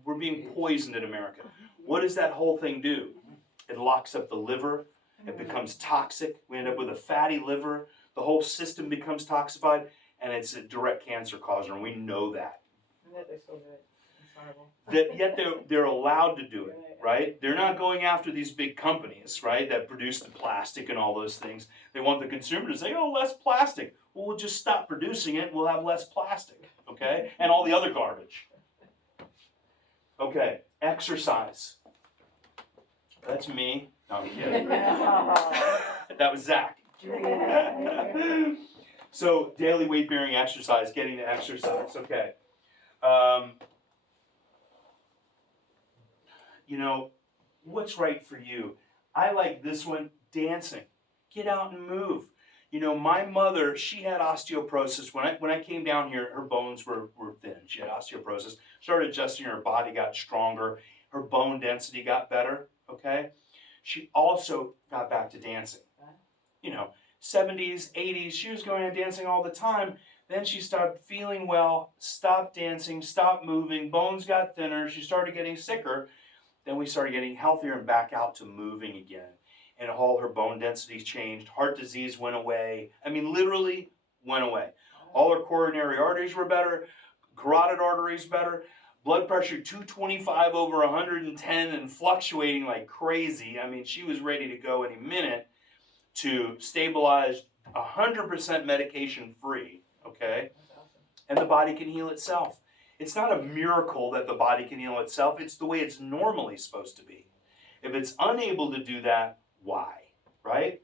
we're being poisoned in America. What does that whole thing do? It locks up the liver. It becomes toxic. We end up with a fatty liver. The whole system becomes toxified, and it's a direct cancer causer, and we know that. And that they're so good. It's horrible. Yet they're allowed to do it, right? They're not going after these big companies, right, that produce the plastic and all those things. They want the consumer to say, oh, less plastic. Well, we'll just stop producing it. We'll have less plastic, okay? And all the other garbage. Okay, exercise. That's me. No, I'm kidding. That was Zach. So, daily weight-bearing exercise, getting to exercise, okay. You know, what's right for you? I like this one, dancing. Get out and move. You know, my mother, she had osteoporosis. When I came down here, her bones were thin. She had osteoporosis. Started adjusting her body, got stronger. Her bone density got better, okay? She also got back to dancing. You know, 70s, 80s, she was going out dancing all the time. Then she started feeling well, stopped dancing, stopped moving, bones got thinner, she started getting sicker. Then we started getting healthier and back out to moving again. And all her bone densities changed. Heart disease went away. I mean, literally went away. All her coronary arteries were better. Carotid arteries better. Blood pressure 225 over 110 and fluctuating like crazy. I mean, she was ready to go any minute to stabilize 100% medication free, okay? And the body can heal itself. It's not a miracle that the body can heal itself. It's the way it's normally supposed to be. If it's unable to do that, why? Right?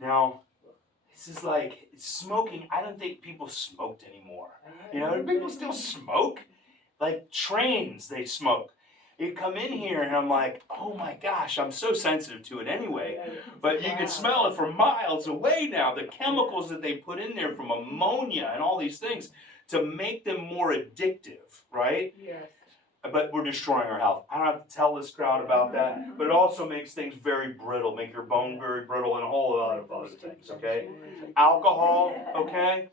Now, this is like smoking. I don't think people smoked anymore. You know, do people still smoke? Like trains, they smoke. You come in here and I'm like, oh my gosh, I'm so sensitive to it anyway. But you can smell it from miles away now. The chemicals that they put in there from ammonia and all these things to make them more addictive, right? Yes. But we're destroying our health. I don't have to tell this crowd about that, but it also makes things very brittle, make your bone very brittle and a whole lot of other things, okay? Alcohol, okay?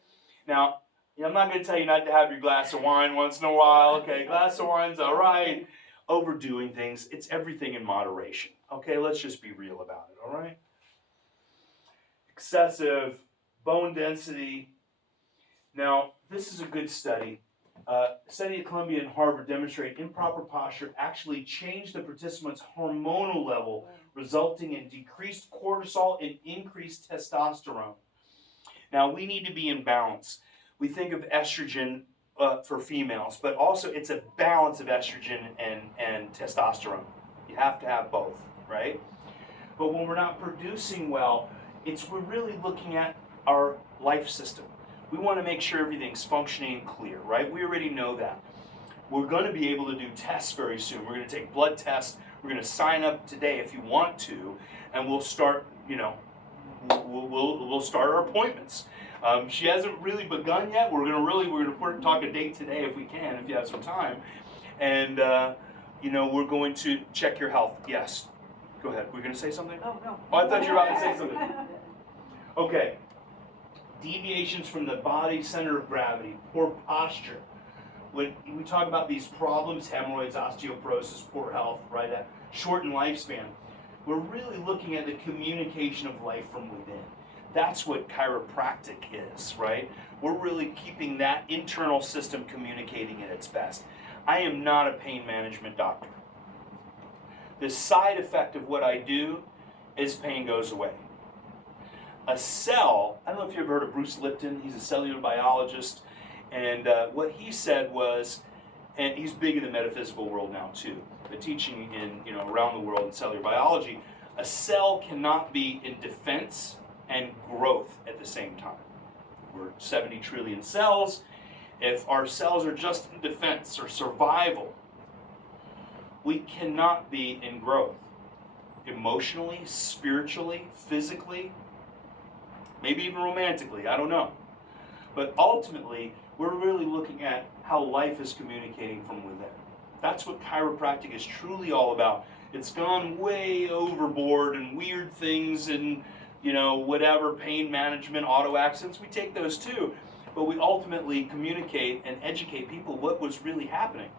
Now, I'm not going to tell you not to have your glass of wine once in a while, okay? Glass of wine's all right. Overdoing things, it's everything in moderation, okay? Let's just be real about it, all right? Excessive bone density. Now, this is a good study. Study at Columbia and Harvard demonstrate improper posture actually changed the participants' hormonal level, resulting in decreased cortisol and increased testosterone. Now, we need to be in balance. We think of estrogen for females, but also it's a balance of estrogen and testosterone. You have to have both, right? But when we're not producing well, we're really looking at our life system. We want to make sure everything's functioning and clear, right? We already know that. We're going to be able to do tests very soon. We're going to take blood tests. We're going to sign up today if you want to, and we'll start, we'll start our appointments. She hasn't really begun yet. We're going to talk a date today if we can, if you have some time. And, we're going to check your health. Yes. Go ahead. We're going to say something? Oh, no. Oh, I thought you were about to say something. Okay. Deviations from the body center of gravity, poor posture. When we talk about these problems, hemorrhoids, osteoporosis, poor health, right, that shortened lifespan, we're really looking at the communication of life from within. That's what chiropractic is, right? We're really keeping that internal system communicating at its best. I am not a pain management doctor. The side effect of what I do is pain goes away. A cell, I don't know if you've ever heard of Bruce Lipton, he's a cellular biologist, and what he said was, and he's big in the metaphysical world now too, but teaching in, around the world in cellular biology, a cell cannot be in defense and growth at the same time. We're 70 trillion cells. If our cells are just in defense or survival, we cannot be in growth. Emotionally, spiritually, physically, maybe even romantically, I don't know. But ultimately, we're really looking at how life is communicating from within. That's what chiropractic is truly all about, It's gone way overboard and weird things and, you know, whatever, pain management, auto accidents, we take those too. But we ultimately communicate and educate people what was really happening.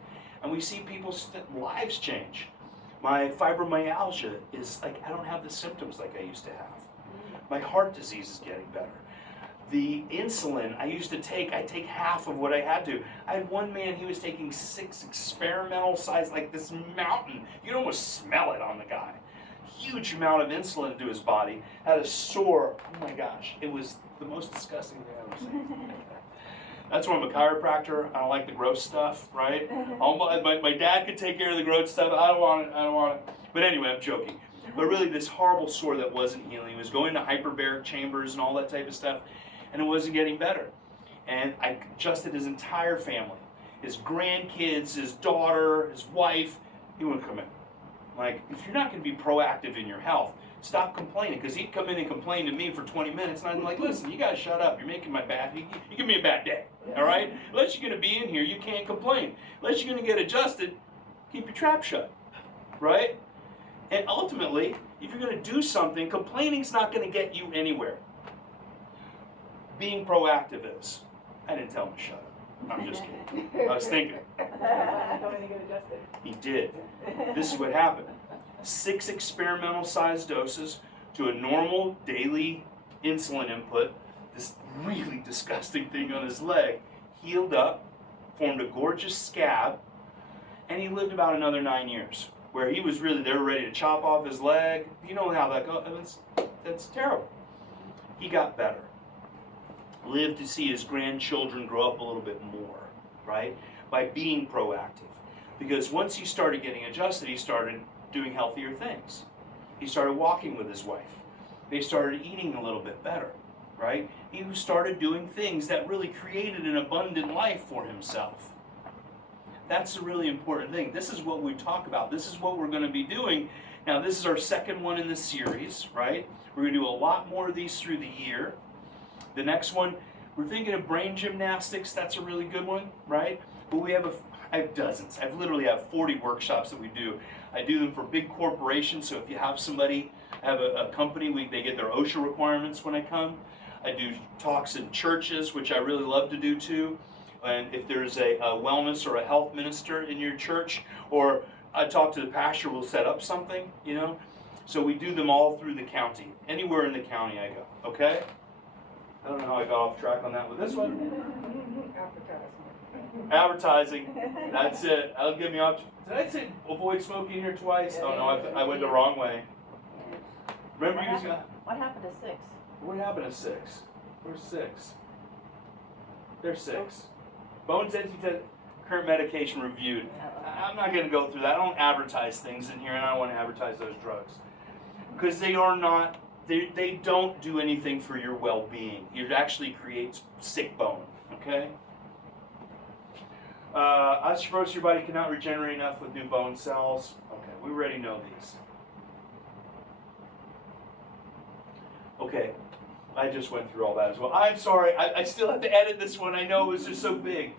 And we see people's lives change. My fibromyalgia is like, I don't have the symptoms like I used to have. My heart disease is getting better. The insulin I used to take, I take half of what I had to. I had one man, he was taking 6 experimental size, like this mountain. You can almost smell it on the guy. Huge amount of insulin into his body. Had a sore, oh my gosh, it was the most disgusting thing I've ever seen. That's why I'm a chiropractor. I don't like the gross stuff, right? My dad could take care of the gross stuff. I don't want it. But anyway, I'm joking. But really, this horrible sore that wasn't healing. He was going to hyperbaric chambers and all that type of stuff, and it wasn't getting better. And I adjusted his entire family. His grandkids, his daughter, his wife. He wouldn't come in. Like, if you're not going to be proactive in your health, stop complaining. Because he'd come in and complain to me for 20 minutes, and I'm like, listen, you got to shut up. You're making my bad, you give me a bad day, all right? Unless you're going to be in here, you can't complain. Unless you're going to get adjusted, keep your trap shut, right? And ultimately, if you're going to do something, complaining's not going to get you anywhere. Being proactive is. I didn't tell him to shut up. I'm just kidding. I was thinking. Don't get adjusted. He did. This is what happened. 6 experimental sized doses to a normal daily insulin input. This really disgusting thing on his leg healed up, formed a gorgeous scab, and he lived about another 9 years. Where he was really, they were ready to chop off his leg. You know how that goes. That's terrible. He got better. Lived to see his grandchildren grow up a little bit more, right? By being proactive. Because once he started getting adjusted, he started doing healthier things. He started walking with his wife. They started eating a little bit better, right? He started doing things that really created an abundant life for himself. That's a really important thing. This is what we talk about. This is what we're going to be doing. Now, this is our second one in the series, right? We're going to do a lot more of these through the year. The next one, we're thinking of brain gymnastics. That's a really good one, right? But I have dozens. I literally have 40 workshops that we do. I do them for big corporations. So if you have somebody, I have a company, they get their OSHA requirements when I come. I do talks in churches, which I really love to do too. And if there's a wellness or a health minister in your church, or I talk to the pastor, we'll set up something, you know. So we do them all through the county. Anywhere in the county I go, okay? I don't know how I got off track on that with this one. Advertising. That's it. That'll get me off. Did I say avoid smoking here twice? Oh no, I went the wrong way. Remember using that? What happened to 6? What happened to 6? Where's 6? There's 6. Bones density current medication reviewed. I'm not going to go through that. I don't advertise things in here, and I don't want to advertise those drugs. Because they are not, they don't do anything for your well-being. It actually creates sick bone, okay? Osteoporosis, your body cannot regenerate enough with new bone cells. Okay, we already know these. Okay, I just went through all that as well. I'm sorry, I still have to edit this one. I know it was just so big.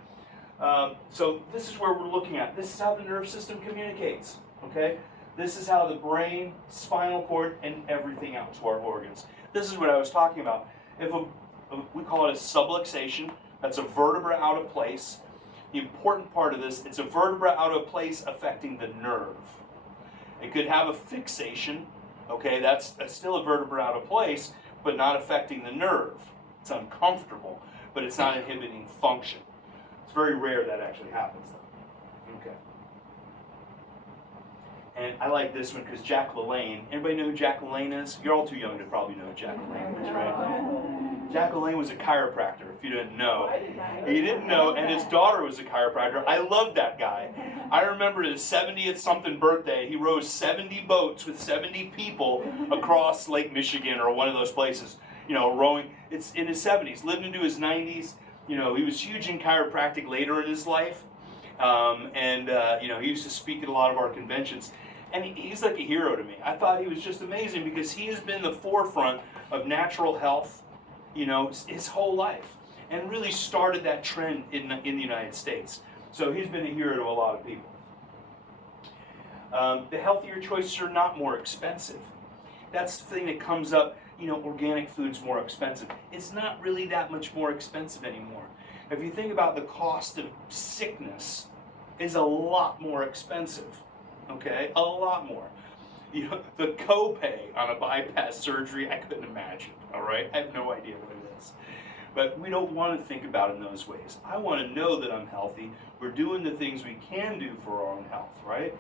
So this is where we're looking at. This is how the nerve system communicates, okay? This is how the brain, spinal cord, and everything out to our organs. This is what I was talking about. We call it a subluxation. That's a vertebra out of place. The important part of this, it's a vertebra out of place affecting the nerve. It could have a fixation, okay? That's still a vertebra out of place, but not affecting the nerve. It's uncomfortable, but it's not inhibiting function. It's very rare that actually happens, though. Okay. And I like this one because Jack LaLanne. Anybody know who Jack LaLanne is? You're all too young to probably know who Jack LaLanne is, right? Jack LaLanne was a chiropractor, if you didn't know. He didn't know, and his daughter was a chiropractor. I love that guy. I remember his 70th something birthday, he rowed 70 boats with 70 people across Lake Michigan or one of those places, you know, rowing. It's in his 70s, lived into his 90s. You know, he was huge in chiropractic later in his life. You know, he used to speak at a lot of our conventions. And he's like a hero to me. I thought he was just amazing because he has been the forefront of natural health, you know, his whole life. And really started that trend in the United States. So he's been a hero to a lot of people. The healthier choices are not more expensive. That's the thing that comes up, organic food's more expensive. It's not really that much more expensive anymore. If you think about the cost of sickness, is a lot more expensive, okay? A lot more. The copay on a bypass surgery, I couldn't imagine, all right? I have no idea what it is. But we don't want to think about it in those ways. I want to know that I'm healthy. We're doing the things we can do for our own health, right?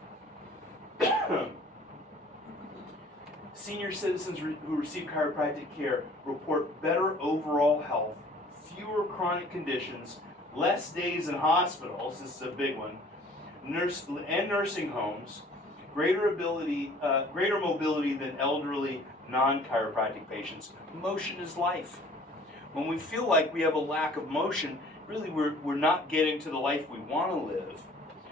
Senior citizens who receive chiropractic care report better overall health, fewer chronic conditions, less days in hospitals, this is a big one, and nursing homes, greater mobility than elderly non-chiropractic patients. Motion is life. When we feel like we have a lack of motion, really we're not getting to the life we want to live,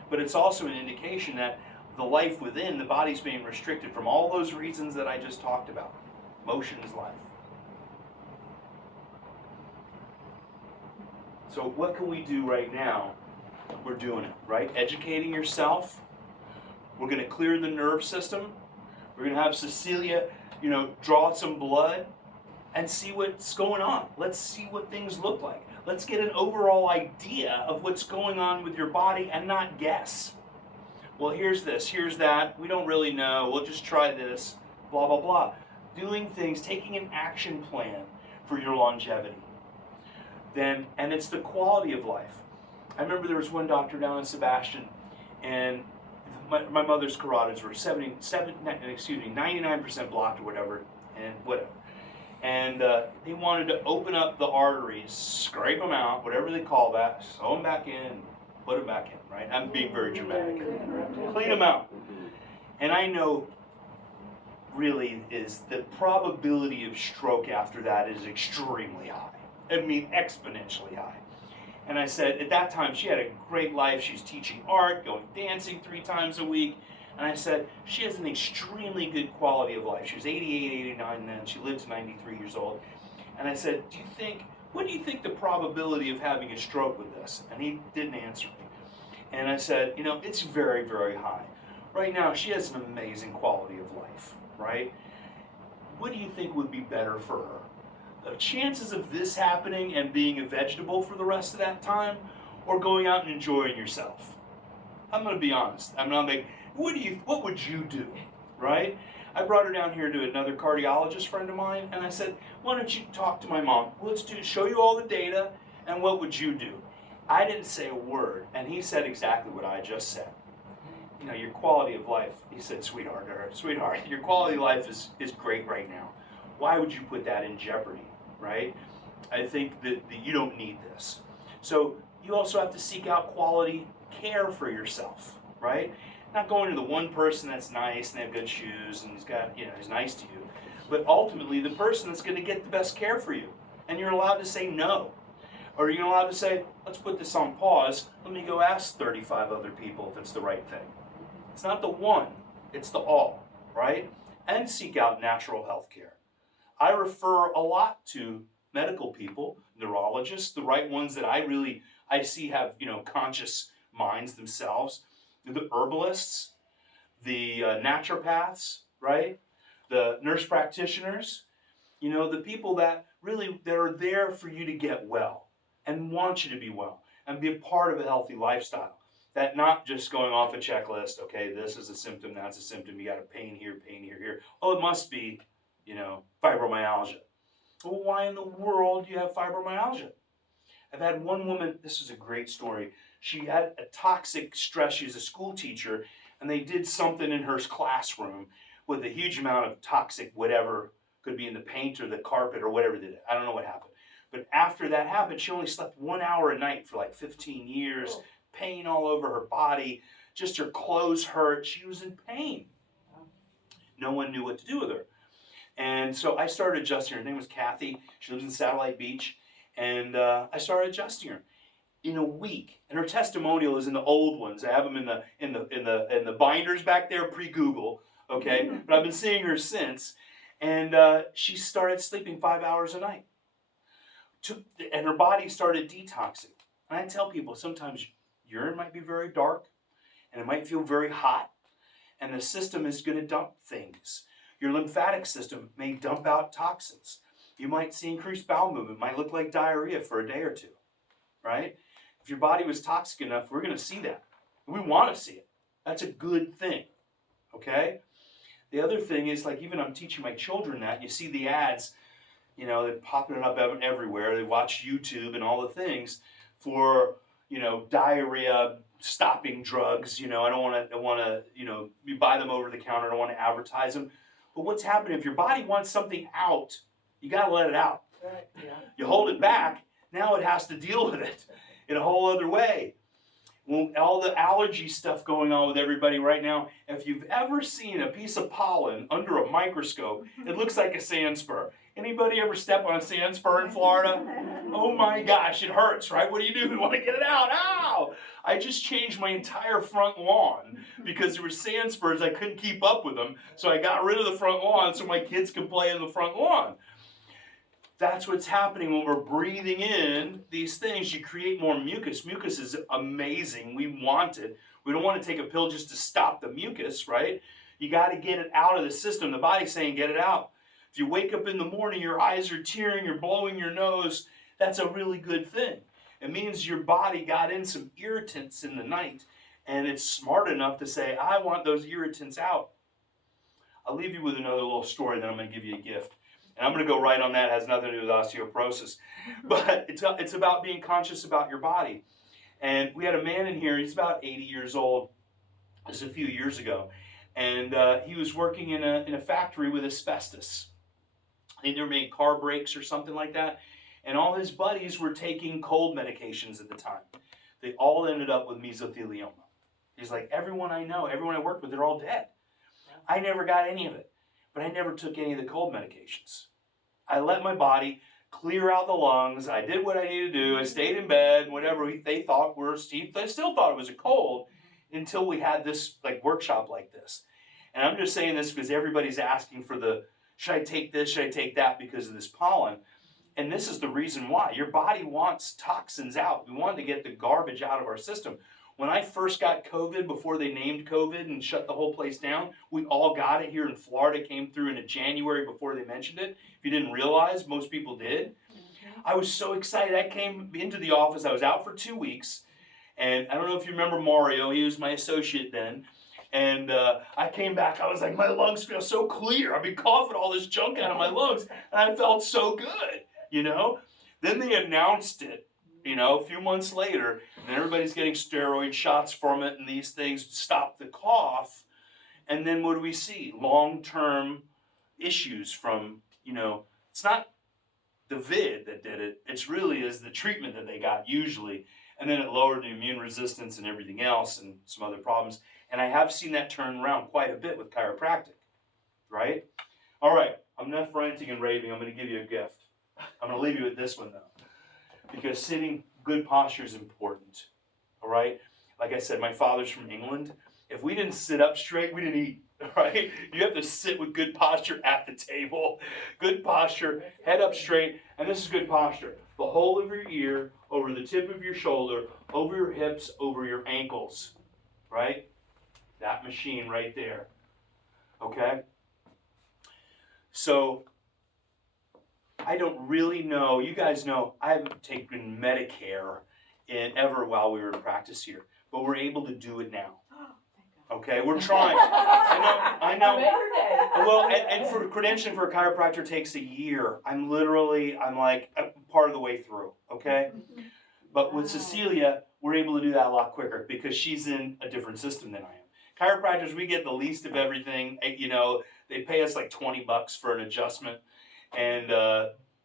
but it's also an indication that the life within, the body's being restricted from all those reasons that I just talked about. Motion is life. So what can we do right now? We're doing it, right? Educating yourself. We're going to clear the nerve system. We're going to have Cecilia, draw some blood and see what's going on. Let's see what things look like. Let's get an overall idea of what's going on with your body and not guess. Well, here's this, here's that, we don't really know, we'll just try this, blah, blah, blah. Doing things, taking an action plan for your longevity. And it's the quality of life. I remember there was one doctor down in Sebastian, and my mother's carotids were 99% blocked or whatever, and they wanted to open up the arteries, scrape them out, whatever they call that, sew them back in, put them back in, right? I'm being very dramatic. Clean them out. And I know really is the probability of stroke after that is extremely high. I mean, exponentially high. And I said, at that time, she had a great life. She's teaching art, going dancing 3 times a week. And I said, she has an extremely good quality of life. She was 88, 89 then. She lived to 93 years old. And I said, what do you think the probability of having a stroke with this? And he didn't answer me. And I said, it's very, very high. Right now, she has an amazing quality of life, right? What do you think would be better for her? The chances of this happening and being a vegetable for the rest of that time, or going out and enjoying yourself? I'm going to be honest. I'm not like, what would you do, right? I brought her down here to another cardiologist friend of mine, and I said, why don't you talk to my mom? Let's show you all the data, and what would you do? I didn't say a word, and he said exactly what I just said. Your quality of life, he said, sweetheart, your quality of life is great right now. Why would you put that in jeopardy, right? I think that you don't need this. So you also have to seek out quality care for yourself, right? Not going to the one person that's nice and they have good shoes and he's nice to you, but ultimately the person that's going to get the best care for you. And you're allowed to say no. Or you're allowed to say, let's put this on pause. Let me go ask 35 other people if it's the right thing. It's not the one, it's the all, right? And seek out natural health care. I refer a lot to medical people, neurologists, the right ones that I see have, conscious minds themselves, the herbalists, the naturopaths, right? The nurse practitioners, the people that are there for you to get well and want you to be well and be a part of a healthy lifestyle. That not just going off a checklist, okay, this is a symptom, that's a symptom, you got a pain here, here. Oh, it must be, fibromyalgia. Well, why in the world do you have fibromyalgia? I've had one woman, this is a great story. She had a toxic stress. She was a school teacher, and they did something in her classroom with a huge amount of toxic whatever, could be in the paint or the carpet or whatever they did. I don't know what happened. But after that happened, she only slept 1 hour a night for like 15 years, pain all over her body, just her clothes hurt. She was in pain. No one knew what to do with her. And so I started adjusting her. Her name was Kathy. She lives in Satellite Beach. And I started adjusting her in a week. And her testimonial is in the old ones. I have them in the binders back there, pre-Google. Okay, but I've been seeing her since. And she started sleeping 5 hours a night. And her body started detoxing. And I tell people sometimes urine might be very dark, and it might feel very hot. and the system is going to dump things. Your lymphatic system may dump out toxins. You might see increased bowel movement. It might look like diarrhea for a day or two, right? If your body was toxic enough, we're going to see that. We want to see it. That's a good thing, okay? The other thing is, like, even I'm teaching my children that, you see the ads, you know, they're popping it up everywhere. They watch YouTube and all the things for, you know, diarrhea stopping drugs. You know, I don't want to, you know, you buy them over the counter. I don't want to advertise them. But what's happening, if your body wants something out, you got to let it out. Right, yeah. You hold it back, now it has to deal with it in a whole other way. Well, all the allergy stuff going on with everybody right now, if you've ever seen a piece of pollen under a microscope, it looks like a sand spur. Anybody ever step on a sand spur in Florida? Oh my gosh, it hurts, right? What do? You want to get it out. Ow! I just changed my entire front lawn because there were sand spurs. I couldn't keep up with them, so I got rid of the front lawn so my kids could play in the front lawn. That's what's happening when we're breathing in these things. You create more mucus. Mucus is amazing. We want it. We don't want to take a pill just to stop the mucus, right? You got to get it out of the system. The body's saying, get it out. If you wake up in the morning, your eyes are tearing, you're blowing your nose, that's a really good thing. It means your body got in some irritants in the night, and it's smart enough to say, I want those irritants out. I'll leave you with another little story, then I'm going to give you a gift. And I'm going to go right on that. It has nothing to do with osteoporosis. But it's about being conscious about your body. And we had a man in here, he's about 80 years old. This was a few years ago. And he was working in a factory with asbestos. I think they were making car brakes or something like that. And all his buddies were taking cold medications at the time. They all ended up with mesothelioma. He's like, everyone I know, everyone I worked with, they're all dead. I never got any of it. But I never took any of the cold medications. I let my body clear out the lungs. I did what I needed to do. I stayed in bed, whatever they thought were, they still thought it was a cold until we had this like workshop like this. And I'm just saying this because everybody's asking for the, should I take this, should I take that because of this pollen? And this is the reason why. Your body wants toxins out. We want to get the garbage out of our system. When I first got COVID, before they named COVID and shut the whole place down, we all got it here in Florida. It came through in January before they mentioned it. If you didn't realize, most people did. I was so excited. I came into the office. I was out for 2 weeks. And I don't know if you remember Mario. He was my associate then. And I came back. I was like, my lungs feel so clear. I've been coughing all this junk out of my lungs. And I felt so good, you know. Then they announced it. You know, a few months later, and everybody's getting steroid shots from it and these things to stop the cough. And then what do we see? Long-term issues from, you know, it's not the vid that did it. It's really is the treatment that they got usually. And then it lowered the immune resistance and everything else and some other problems. And I have seen that turn around quite a bit with chiropractic, right? All right, I'm enough ranting and raving. I'm going to give you a gift. I'm going to leave you with this one, though. Because sitting, good posture is important, all right? Like I said, my father's from England. If we didn't sit up straight, we didn't eat, right? You have to sit with good posture at the table. Good posture, head up straight, and this is good posture. The whole of your ear, over the tip of your shoulder, over your hips, over your ankles, right? That machine right there, okay? So, I don't really know. You guys know I haven't taken Medicare ever while we were in practice here, but we're able to do it now. Okay, we're trying. I know. Well, and for credentialing for a chiropractor takes a year. I'm like part of the way through. Okay, but with Cecilia, we're able to do that a lot quicker because she's in a different system than I am. Chiropractors, we get the least of everything. You know, they pay us like $20 for an adjustment. And,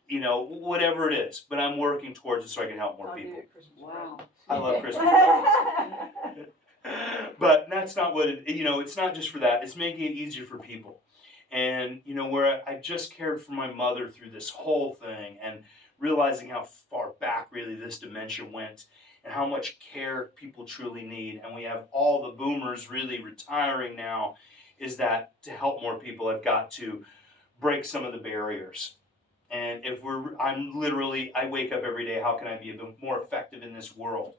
you know, whatever it is. But I'm working towards it so I can help more people. Wow. I love Christmas presents. But that's not what it, you know, it's not just for that. It's making it easier for people. And, you know, where I just cared for my mother through this whole thing and realizing how far back really this dementia went and how much care people truly need. And we have all the boomers really retiring now, is that to help more people, I've got to break some of the barriers. And if I wake up every day, how can I be a bit more effective in this world?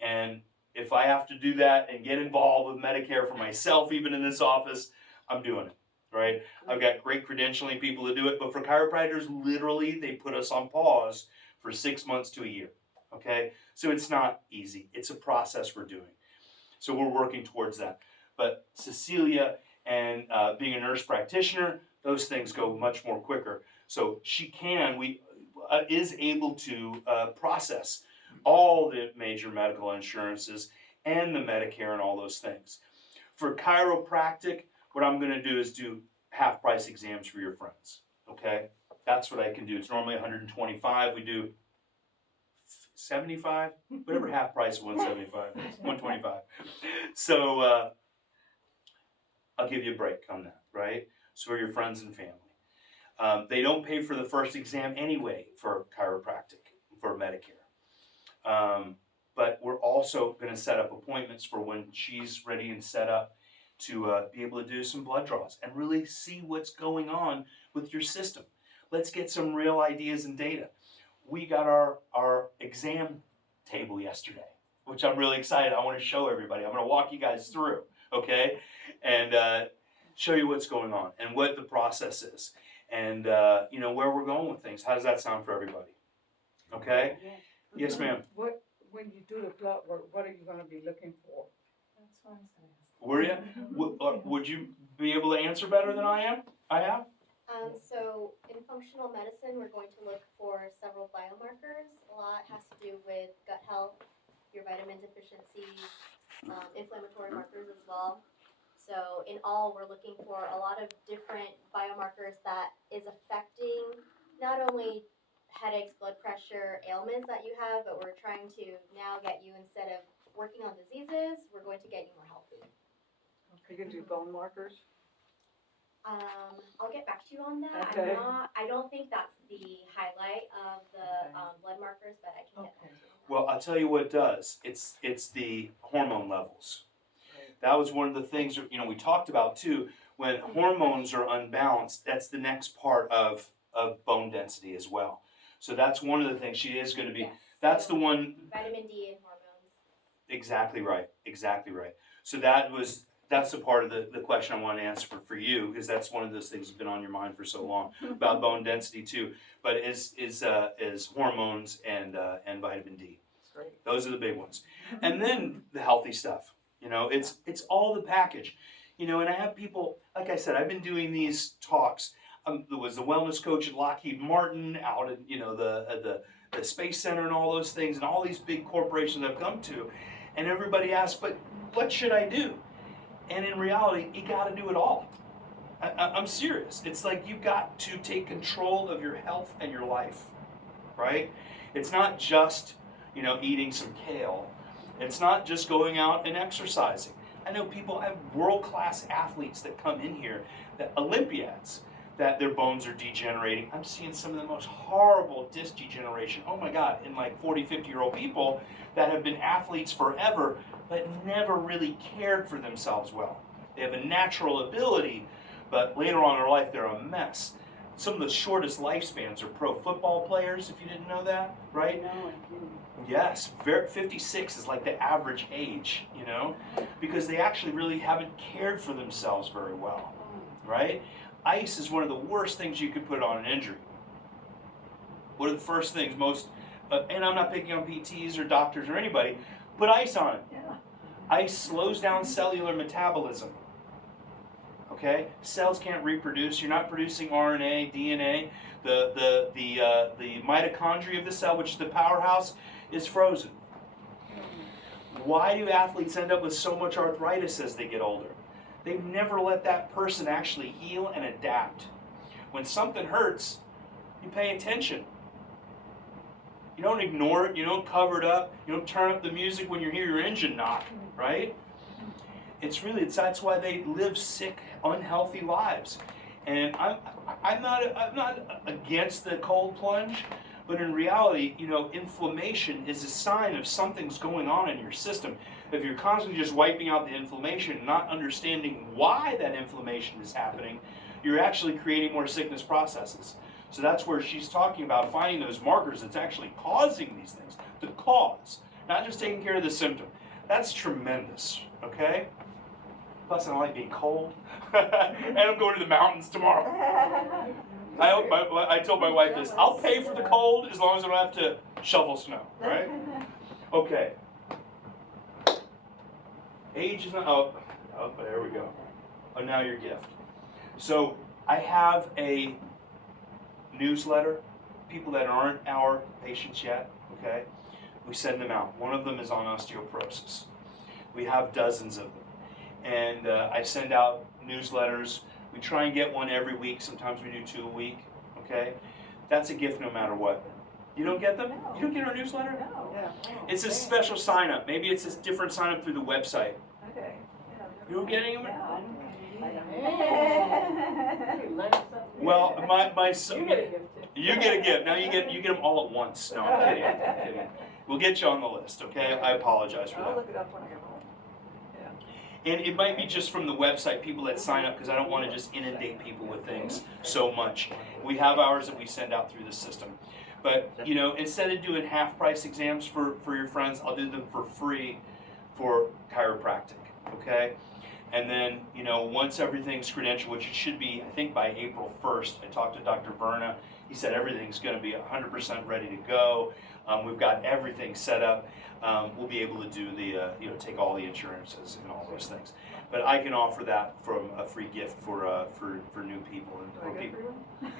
And if I have to do that and get involved with Medicare for myself, even in this office, I'm doing it, right? I've got great credentialing people to do it, but for chiropractors, literally, they put us on pause for 6 months to a year, okay? So it's not easy. It's a process we're doing. So we're working towards that. But Cecilia and being a nurse practitioner, those things go much more quicker. So she is able to process all the major medical insurances and the Medicare and all those things. For chiropractic, what I'm going to do is do half price exams for your friends, okay? That's what I can do. It's normally $125. We do 75, whatever half price of 175 is, 125. So I'll give you a break on that, right? So for your friends and family. They don't pay for the first exam anyway for chiropractic, for Medicare. But we're also going to set up appointments for when she's ready and set up to be able to do some blood draws and really see what's going on with your system. Let's get some real ideas and data. We got our exam table yesterday, which I'm really excited. I want to show everybody. I'm going to walk you guys through, okay? And show you what's going on and what the process is and, you know, where we're going with things. How does that sound for everybody? Okay? Yes, ma'am. When you do the blood work, what are you going to be looking for? That's what I was gonna ask. Were you? Would you be able to answer better than I am? I have? So in functional medicine, we're going to look for several biomarkers. A lot has to do with gut health, your vitamin deficiencies, inflammatory markers as well. So in all, we're looking for a lot of different biomarkers that is affecting not only headaches, blood pressure, ailments that you have, but we're trying to now get you, instead of working on diseases, we're going to get you more healthy. Are you going to do bone markers? I'll get back to you on that. Okay. I don't think that's the highlight of the blood markers, but I can get back to you. Well, I'll tell you what it does. It's the hormone levels. That was one of the things, you know, we talked about too. When hormones are unbalanced, that's the next part of bone density as well. So that's one of the things she is going to be. Yes. That's So the one. Vitamin D and hormones. Exactly right. Exactly right. So that's the part of the question I want to answer for you, because that's one of those things that's been on your mind for so long about bone density too. But is hormones and vitamin D. That's great. Those are the big ones. And then the healthy stuff. You know, it's all the package. You know, and I have people, like I said, I've been doing these talks. There was the wellness coach at Lockheed Martin, out at, you know, the Space Center and all those things, and all these big corporations I've come to. And everybody asks, but what should I do? And in reality, you got to do it all. I'm serious. It's like you've got to take control of your health and your life, right? It's not just, you know, eating some kale. It's not just going out and exercising. I know people have world-class athletes that come in here, that Olympiads, that their bones are degenerating. I'm seeing some of the most horrible disc degeneration. Oh my God, in like 40, 50-year-old people that have been athletes forever, but never really cared for themselves well. They have a natural ability, but later on in their life, they're a mess. Some of the shortest lifespans are pro football players, if you didn't know that, right? No, I didn't. Yes, 56 is like the average age, you know, because they actually really haven't cared for themselves very well, right? Ice is one of the worst things you could put on an injury. What are the first things and I'm not picking on PTs or doctors or anybody, put ice on it. Yeah. Ice slows down cellular metabolism. Okay, cells can't reproduce. You're not producing RNA, DNA. The mitochondria of the cell, which is the powerhouse, is frozen. Why do athletes end up with so much arthritis as they get older? They've never let that person actually heal and adapt. When something hurts, you pay attention. You don't ignore it. You don't cover it up. You don't turn up the music when you hear your engine knock, right? That's why they live sick, unhealthy lives. And I'm not against the cold plunge, but in reality, you know, inflammation is a sign of something's going on in your system. If you're constantly just wiping out the inflammation, not understanding why that inflammation is happening, you're actually creating more sickness processes. So that's where she's talking about finding those markers that's actually causing these things. The cause, not just taking care of the symptom. That's tremendous, okay? Plus, I don't like being cold. And I'm going to the mountains tomorrow. I told my wife this, I'll pay for the cold as long as I don't have to shovel snow, right? Okay. Age is not, oh, there we go. Oh, now your gift. So I have a newsletter, people that aren't our patients yet, okay? We send them out. One of them is on osteoporosis. We have dozens of them. And I send out newsletters. We try and get one every week. Sometimes we do 2 a week, okay? That's a gift no matter what. You don't get them? No. You don't get our newsletter? No. Yeah. It's a special sign up. Maybe it's a different sign up through the website. Okay. You don't get any of them? No. Well, my son, You get a gift too. you get a gift. Now you get them all at once. No, I'm kidding. I'm kidding. We'll get you on the list, okay? I apologize for I'll that. look it up when I get home. And it might be just from the website, people that sign up, because I don't want to just inundate people with things so much. We have ours that we send out through the system. But, you know, instead of doing half price exams for your friends, I'll do them for free for chiropractic, okay? And then, you know, once everything's credentialed, which it should be, I think by April 1st, I talked to Dr. Verna. He said everything's going to be 100% ready to go. We've got everything set up. We'll be able to do the, you know, take all the insurances and all those things. But I can offer that from a free gift for new people. Do I get people. free one?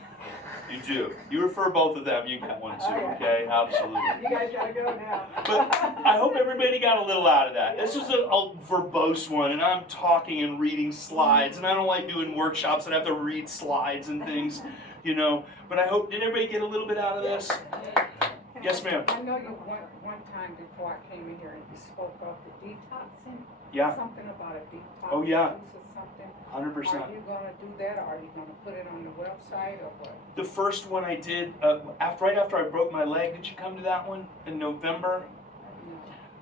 You do. You refer both of them, you get one too, okay? Absolutely. You guys gotta go now. But I hope everybody got a little out of that. This was a verbose one, and I'm talking and reading slides, and I don't like doing workshops that I have to read slides and things, you know. But I hope, did everybody get a little bit out of this? Yes, ma'am. I know you one time before I came in here and you spoke of the detoxing. Yeah. Something about a detox. Oh, yeah. juice or something. 100%. Are you gonna do that, or are you gonna put it on the website, or what? The first one I did, right after I broke my leg, did you come to that one in November? No.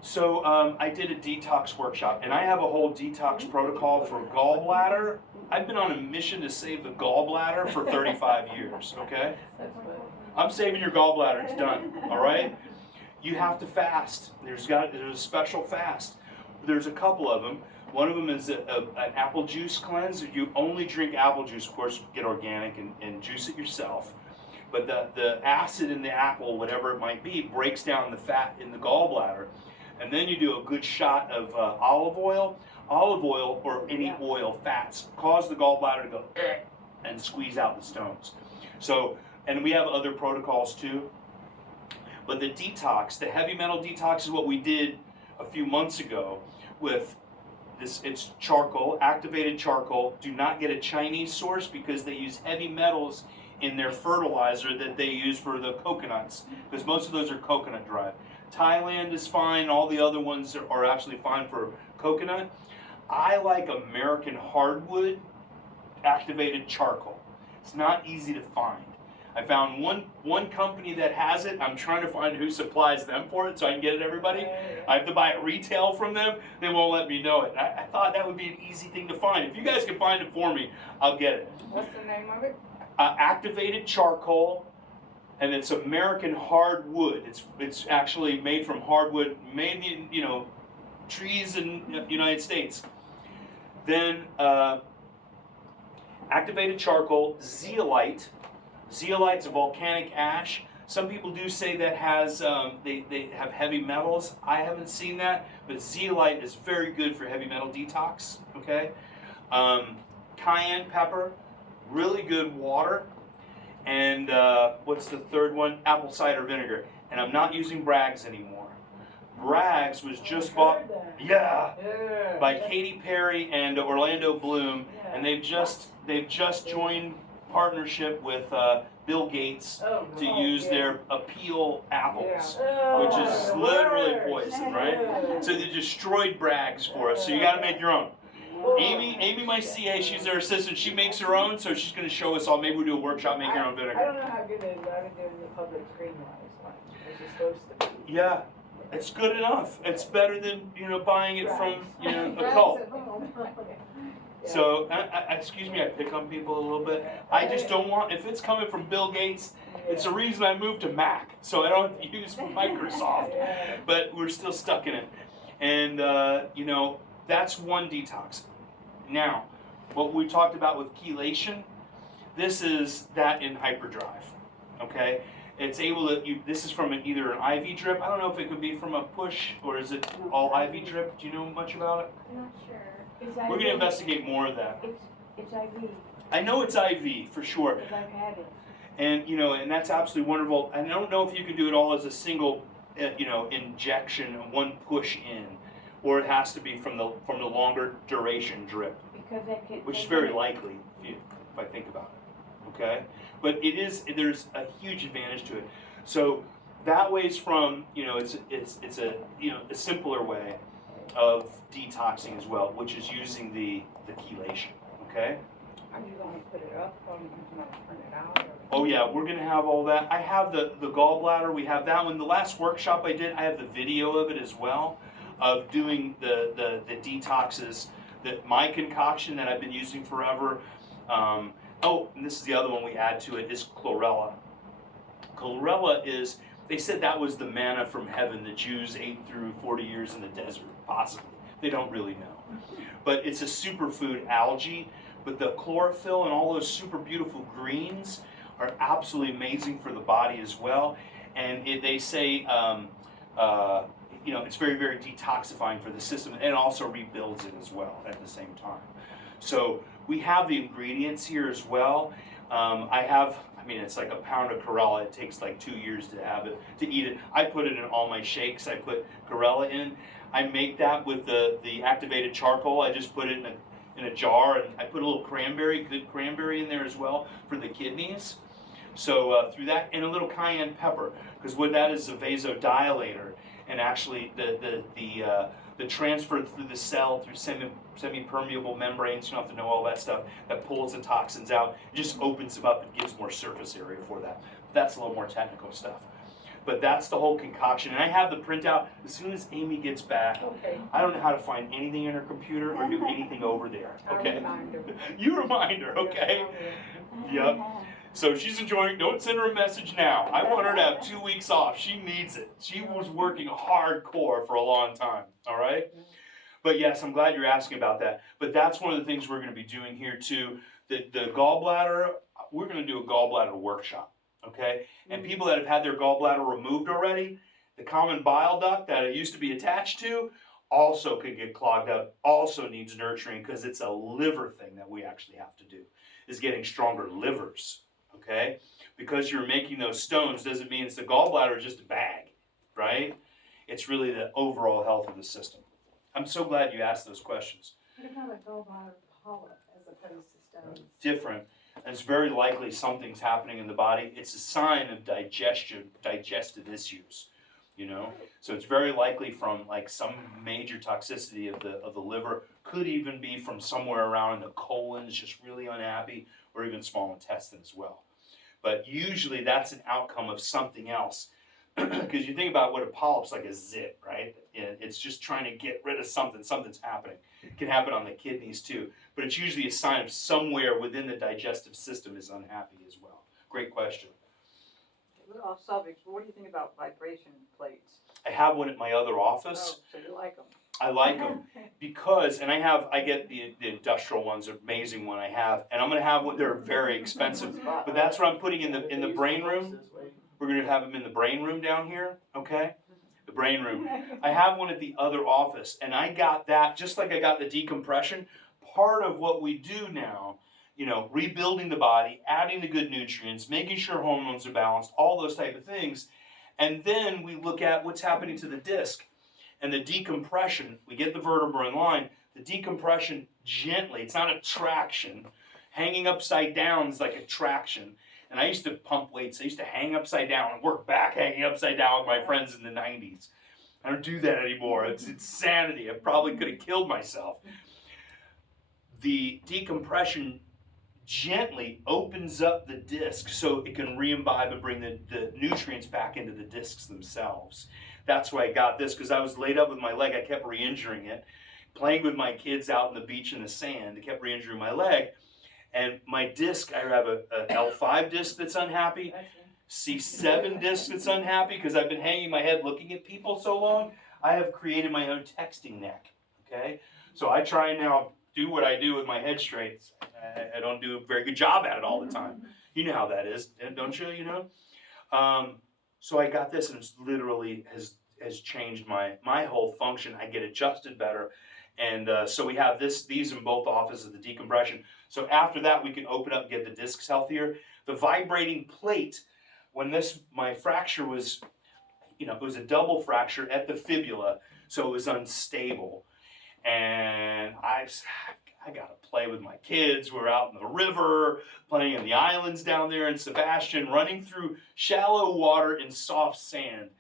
So I did a detox workshop, and I have a whole detox protocol for gallbladder. I've been on a mission to save the gallbladder for 35 years, okay? I'm saving your gallbladder, it's done, all right? You have to fast. There's a special fast. There's a couple of them. One of them is an apple juice cleanse. You only drink apple juice, of course, get organic and juice it yourself. But the acid in the apple, whatever it might be, breaks down the fat in the gallbladder. And then you do a good shot of olive oil. Olive oil or any oil, fats, cause the gallbladder to go and squeeze out the stones. So, and we have other protocols too. But the detox, the heavy metal detox is what we did a few months ago with this, it's charcoal, activated charcoal. Do not get a Chinese source because they use heavy metals in their fertilizer that they use for the coconuts, because most of those are coconut derived. Thailand is fine, all the other ones are actually fine for coconut. I like American hardwood activated charcoal. It's not easy to find. I found one company that has it. I'm trying to find who supplies them for it so I can get it to everybody. I have to buy it retail from them. They won't let me know it. I thought that would be an easy thing to find. If you guys can find it for me, I'll get it. What's the name of it? Activated charcoal, and it's American hardwood. It's actually made from hardwood, made in, you know, trees in the United States. Then activated charcoal, zeolite. Zeolite's a volcanic ash. Some people do say that has they have heavy metals. I haven't seen that, but zeolite is very good for heavy metal detox. Okay, cayenne pepper, really good water, and what's the third one? Apple cider vinegar. And I'm not using Bragg's anymore. Bragg's was just bought, yeah, by Katy Perry and Orlando Bloom, and they've just joined partnership with Bill Gates to use their Appeal apples, which is literally poison, right? So they destroyed Bragg's for us. So you got to make your own. Amy, my CA, she's our assistant. She makes her own, so she's going to show us all. Maybe we'll do a workshop, make your own I vinegar. don't know how good it is. I've been doing the public greenwise one, which is supposed to be. Yeah, it's good enough. It's better than, you know, buying it from, you know, a cult. So, excuse me, I pick on people a little bit. I just don't want, if it's coming from Bill Gates, it's the reason I moved to Mac, so I don't use Microsoft. But we're still stuck in it. And, you know, that's one detox. Now, what we talked about with chelation, this is that in hyperdrive, okay? It's able to, this is from either an IV drip. I don't know if it could be from a push, or is it all IV drip? Do you know much about it? I'm not sure. We're going to investigate more of that. It's IV, I know it's IV for sure. because I've had it. And, you know, and that's absolutely wonderful. I don't know if you can do it all as a single, you know, injection, one push in, or it has to be from the longer duration drip, Because they can. which is very likely if I think about it. Okay, but there's a huge advantage to it. So that way's from, you know, it's a, you know, a simpler way of detoxing as well, which is using the chelation. Okay. Are you gonna put it up or are you gonna print it out? Or? Oh yeah, we're gonna have all that. I have the gallbladder. We have that one. The last workshop I did, I have the video of it as well, of doing the detoxes. That my concoction that I've been using forever. Oh, and this is the other one we add to it is chlorella. Chlorella is, they said that was the manna from heaven the Jews ate through 40 years in the desert, possibly. They don't really know. But it's a superfood algae, but the chlorophyll and all those super beautiful greens are absolutely amazing for the body as well. And they say, you know, it's very, very detoxifying for the system, and it also rebuilds it as well at the same time. So we have the ingredients here as well. I mean, it's like a pound of chlorella. It takes like 2 years to eat it. I put it in all my shakes. I put chlorella in. I make that with the activated charcoal. I just put it in a jar, and I put a little good cranberry in there as well for the kidneys. So through that, and a little cayenne pepper, because what that is a vasodilator, and actually the transfer through the cell through semi-permeable membranes. You don't have to know all that stuff. That pulls the toxins out. It just opens them up and gives more surface area for that. That's a little more technical stuff. But that's the whole concoction. And I have the printout as soon as Amy gets back. Okay. I don't know how to find anything in her computer or do anything over there. Okay? You remind her, okay? Yep. So she's enjoying, don't send her a message now. I want her to have 2 weeks off. She needs it. She was working hardcore for a long time, all right? But yes, I'm glad you're asking about that. But that's one of the things we're going to be doing here too. The gallbladder, we're going to do a gallbladder workshop, okay? And people that have had their gallbladder removed already, the common bile duct that it used to be attached to also could get clogged up, also needs nurturing, because it's a liver thing that we actually have to do, is getting stronger livers. Okay, because you're making those stones doesn't mean it's the gallbladder is just a bag, right? It's really the overall health of the system. I'm so glad you asked those questions. What about a gallbladder polyp as opposed to stones? Different. And it's very likely something's happening in the body. It's a sign of digestive issues, you know. So it's very likely from like some major toxicity of the liver. Could even be from somewhere around in the colon, is just really unhappy, or even small intestine as well. But usually that's an outcome of something else. Because you think about what a polyp's like, a zit, right? It's just trying to get rid of something. Something's happening. It can happen on the kidneys too. But it's usually a sign of somewhere within the digestive system is unhappy as well. Great question. A little off subject, but what do you think about vibration plates? I have one at my other office. Oh, so you like them? I like them because, and I get the industrial ones, amazing one I have, and I'm going to have one. They're very expensive, but that's what I'm putting in the brain room. We're going to have them in the brain room down here, okay? The brain room. I have one at the other office, and I got that just like I got the decompression. Part of what we do now, you know, rebuilding the body, adding the good nutrients, making sure hormones are balanced, all those type of things, and then we look at what's happening to the disc. And the decompression, we get the vertebra in line, the decompression gently, it's not a traction. Hanging upside down is like a traction. And I used to pump weights. I used to hang upside down and work back hanging upside down with my friends in the 90s. I don't do that anymore. It's insanity. I probably could have killed myself. The decompression gently opens up the disc so it can re-imbibe and bring the nutrients back into the discs themselves. That's why I got this, because I was laid up with my leg. I kept re-injuring it. Playing with my kids out on the beach in the sand, I kept re-injuring my leg. And my disc, I have a L5 disc that's unhappy, C7 disc that's unhappy, because I've been hanging my head looking at people so long. I have created my own texting neck, okay? So I try and now do what I do with my head straight. I don't do a very good job at it all the time. You know how that is, don't you, you know? So I got this, and it's literally has changed my whole function. I get adjusted better. And so we have these in both offices, the decompression. So after that, we can open up and get the discs healthier. The vibrating plate, when my fracture was, it was a double fracture at the fibula, so it was unstable. And I got to play with my kids. We're out in the river, playing in the islands down there in Sebastian, running through shallow water in soft sand.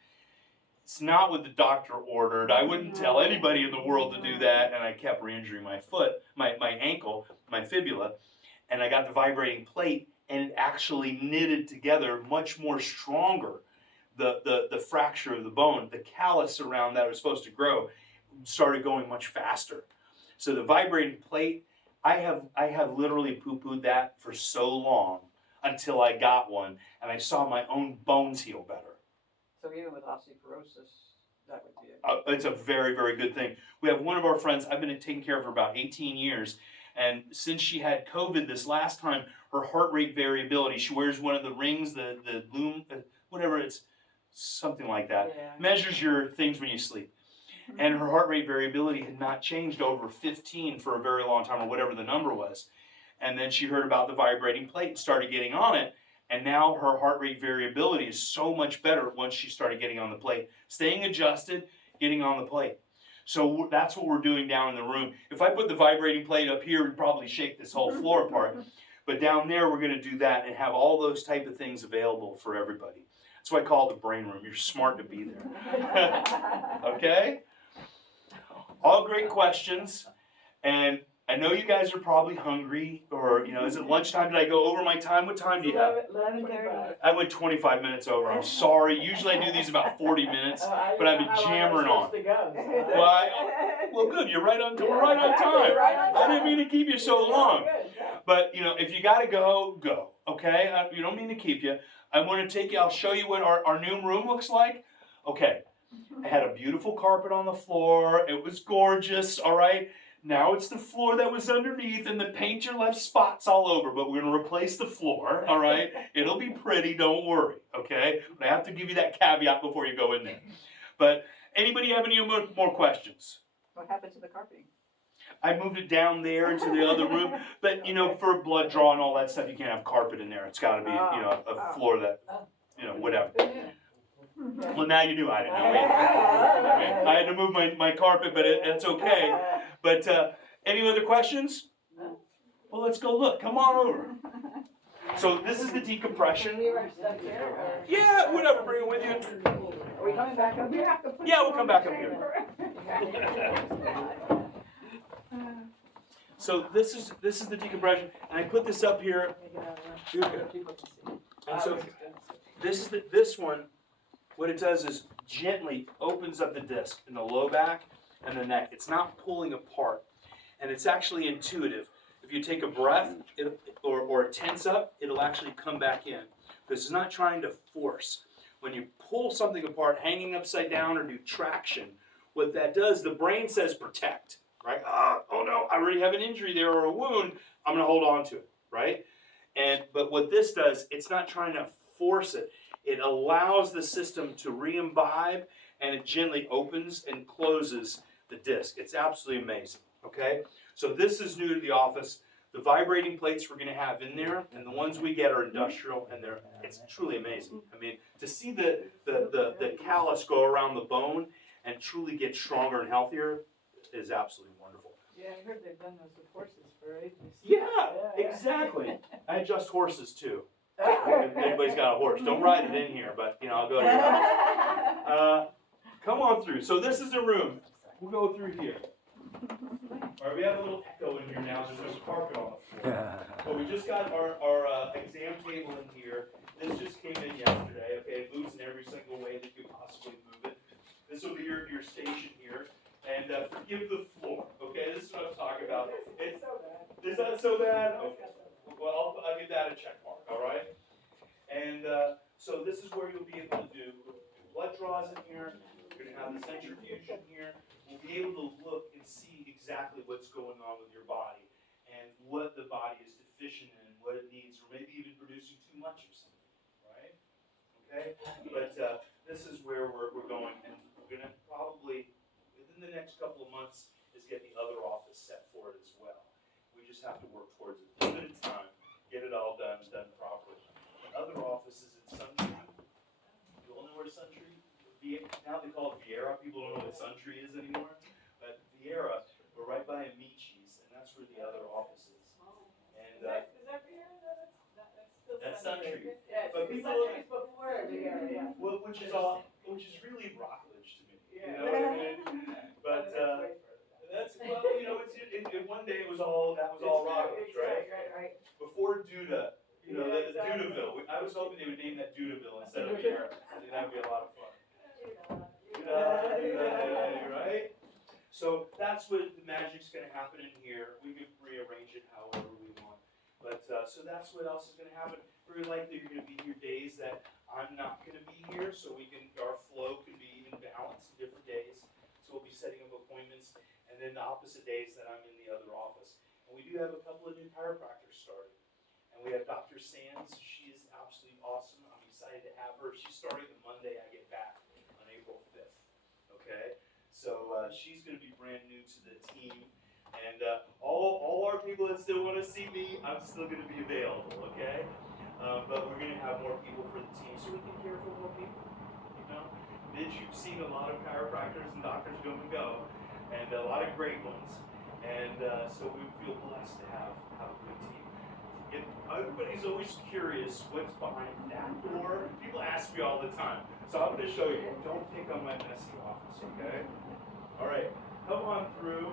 It's not what the doctor ordered. I wouldn't tell anybody in the world to do that, and I kept re-injuring my foot, my ankle, my fibula, and I got the vibrating plate, and it actually knitted together much more stronger. The fracture of the bone, the callus around that was supposed to grow, started going much faster. So the vibrating plate, I have literally poo-pooed that for so long until I got one, and I saw my own bones heal better. So even with osteoporosis, that would be It's a very, very good thing. We have one of our friends, I've been taking care of for about 18 years, and since she had COVID this last time, her heart rate variability, she wears one of the rings, the Loom, whatever, it's something like that, measures your things when you sleep. And her heart rate variability had not changed over 15 for a very long time, or whatever the number was. And then she heard about the vibrating plate and started getting on it. And now her heart rate variability is so much better once she started getting on the plate. Staying adjusted, getting on the plate. So that's what we're doing down in the room. If I put the vibrating plate up here, we'd probably shake this whole floor apart. But down there, we're going to do that and have all those type of things available for everybody. That's why I call it the brain room. You're smart to be there. Okay? All great questions. And I know you guys are probably hungry, or, is it lunchtime? Did I go over my time? What time do you have? 11:30. I went 25 minutes over. I'm sorry. Usually I do these about 40 minutes, but I've been jammering on. Well, good. We're right on time. I didn't mean to keep you so long. But, if you got to go, go. Okay? You don't mean to keep you. I want to take you, I'll show you what our new room looks like. Okay. I had a beautiful carpet on the floor. It was gorgeous, all right? Now it's the floor that was underneath, and the painter left spots all over, but we're going to replace the floor, all right? It'll be pretty, don't worry, okay? But I have to give you that caveat before you go in there. But anybody have any more questions? What happened to the carpeting? I moved it down there into the other room, but, for blood draw and all that stuff, you can't have carpet in there. It's got to be, a floor that, whatever. Well, now you do. I didn't know. Okay. I had to move my carpet, but it's okay. But any other questions? Well, let's go look. Come on over. So this is the decompression. Yeah, whatever. Bring it with you. Are we coming back up here? Yeah, we'll come back up here. So this is the decompression, and I put this up here. And so this one. What it does is gently opens up the disc in the low back and the neck. It's not pulling apart, and it's actually intuitive. If you take a breath or a tense up, it'll actually come back in, because it's not trying to force. When you pull something apart, hanging upside down or do traction, what that does, the brain says protect, right? Oh no, I already have an injury there or a wound. I'm going to hold on to it, right? But what this does, it's not trying to force it. It allows the system to re-imbibe, and it gently opens and closes the disc. It's absolutely amazing, okay? So this is new to the office. The vibrating plates we're going to have in there, and the ones we get are industrial, and it's truly amazing. I mean, to see the callus go around the bone and truly get stronger and healthier is absolutely wonderful. Yeah, I heard they've done those with horses for ages. Yeah, exactly. I adjust horses too. If anybody's got a horse, don't ride it in here, but I'll go to your house. Come on through. So this is the room. We'll go through here. All right, we have a little echo in here now. There's a carpet on the floor. So we just got our exam table in here. This just came in yesterday. Okay, it moves in every single way that you possibly move it. This will be your station here. And forgive the floor. Okay, this is what I'm talking about. Is that so bad? Okay. Well, I'll give that a check mark, all right? And so this is where you'll be able to do blood draws in here. You're going gonna have the centrifusion here. We'll be able to look and see exactly what's going on with your body and what the body is deficient in, what it needs, or maybe even producing too much of something, right? Okay? But this is where we're going, and we're gonna probably, within the next couple of months, is get the other office set for it as well. We just have to work towards it a little bit of time, get it all done properly. The other office is in Suntree. You all know where Suntree? Now they call it Vieira. People don't know what Suntree is anymore. But Vieira, we're right by Amici's, and that's where the other office is. And Is that Vieira? that's still Suntree. Yeah, But people- Suntree's before Vieira, yeah. which is really Rockledge to me. You Yeah. know what I mean? But that's, well, you know, one day that was all Rockledge, right? Right. Before Duda, you know, Yeah, the exactly. Dudaville. I was hoping they would name that Dudaville instead of Vieira. I think that'd be a lot of fun. Right? So that's what the magic's going to happen in here. We can rearrange it however we want. But so that's what else is going to happen. Very likely you're going to be here days that I'm not going to be here, so our flow can be even balanced in different days. So we'll be setting up appointments, and then the opposite days that I'm in the other office. And we do have a couple of new chiropractors starting. And we have Dr. Sands. She is absolutely awesome. I'm excited to have her. She's starting the Monday I get back on April 5th. Okay? So she's going to be brand new to the team. And all our people that still want to see me, I'm still going to be available. Okay? But we're going to have more people for the team so we can care for more people. You know? You've seen a lot of chiropractors and doctors come and go, and a lot of great ones. And so we feel blessed to have a good team. And everybody's always curious what's behind that door. People ask me all the time. So I'm going to show you. Don't pick on my messy office, okay? All right. Come on through.